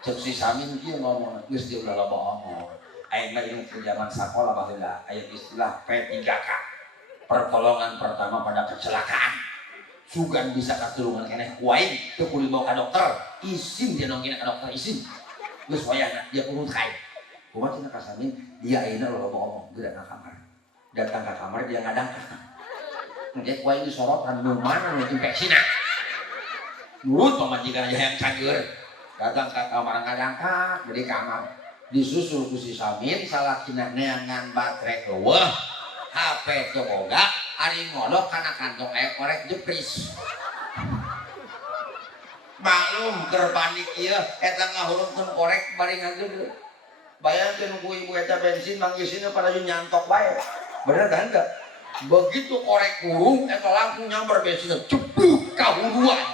cek si sami kieu ngomong geus dia ulah loba omong aing mah inget ke zaman sakola baheula aya istilah P3K pertolongan pertama pada kecelakaan sugan bisa katulungan keneh ku aing teu kudu dibawa ka dokter izin dia nongkin ka dokter izin geus wayahna dia urut kain kumaha cenah kasami dia ayeuna loba ngomong geura ka kamar datang ka kamar dia ngadangkan engke ku aing disorotan nu mana nu infeksina nurut pamajikan yang cager datang ka kamar ngadangkat di kamar disusul ku si Samin salakina neangan baterai eueuh HP teu boga ari ngodok kana kantong aya korek jepris maklum terpanik ieu eta ngahurungkeun korek bari ngageudeuh bayangkeun ku ibu eta bensin manggisina pada nyantok bae bener kan enggak begitu korek kurung eta langsung nyamber bensinna cepluk kahuruan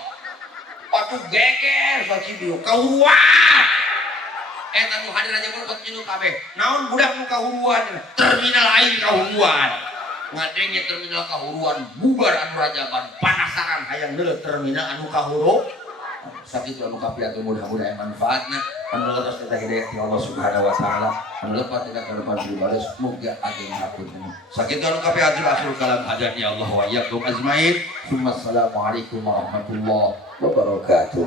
atuh geger sacibiu kahuruan eta nu hadir aja mun pot nyeuneuh kabeh naon budak nu kahuruan terminal aing kahuruan ngadenge terminal kahuruan bubar anu rajaban panasaran hayang deuleu terminal anu kahuru sakitu anu kapiatu mudah-mudahan manfaatna anu lepas kita hidayah ti Allah Subhanahu wa taala anu lepas kita kalupan dibales muga ageng hapunten sakitu anu kapiatu akhir kalam hajat ya Allah wa iyyakum ajmain assalamualaikum warahmatullahi wabarakatuh.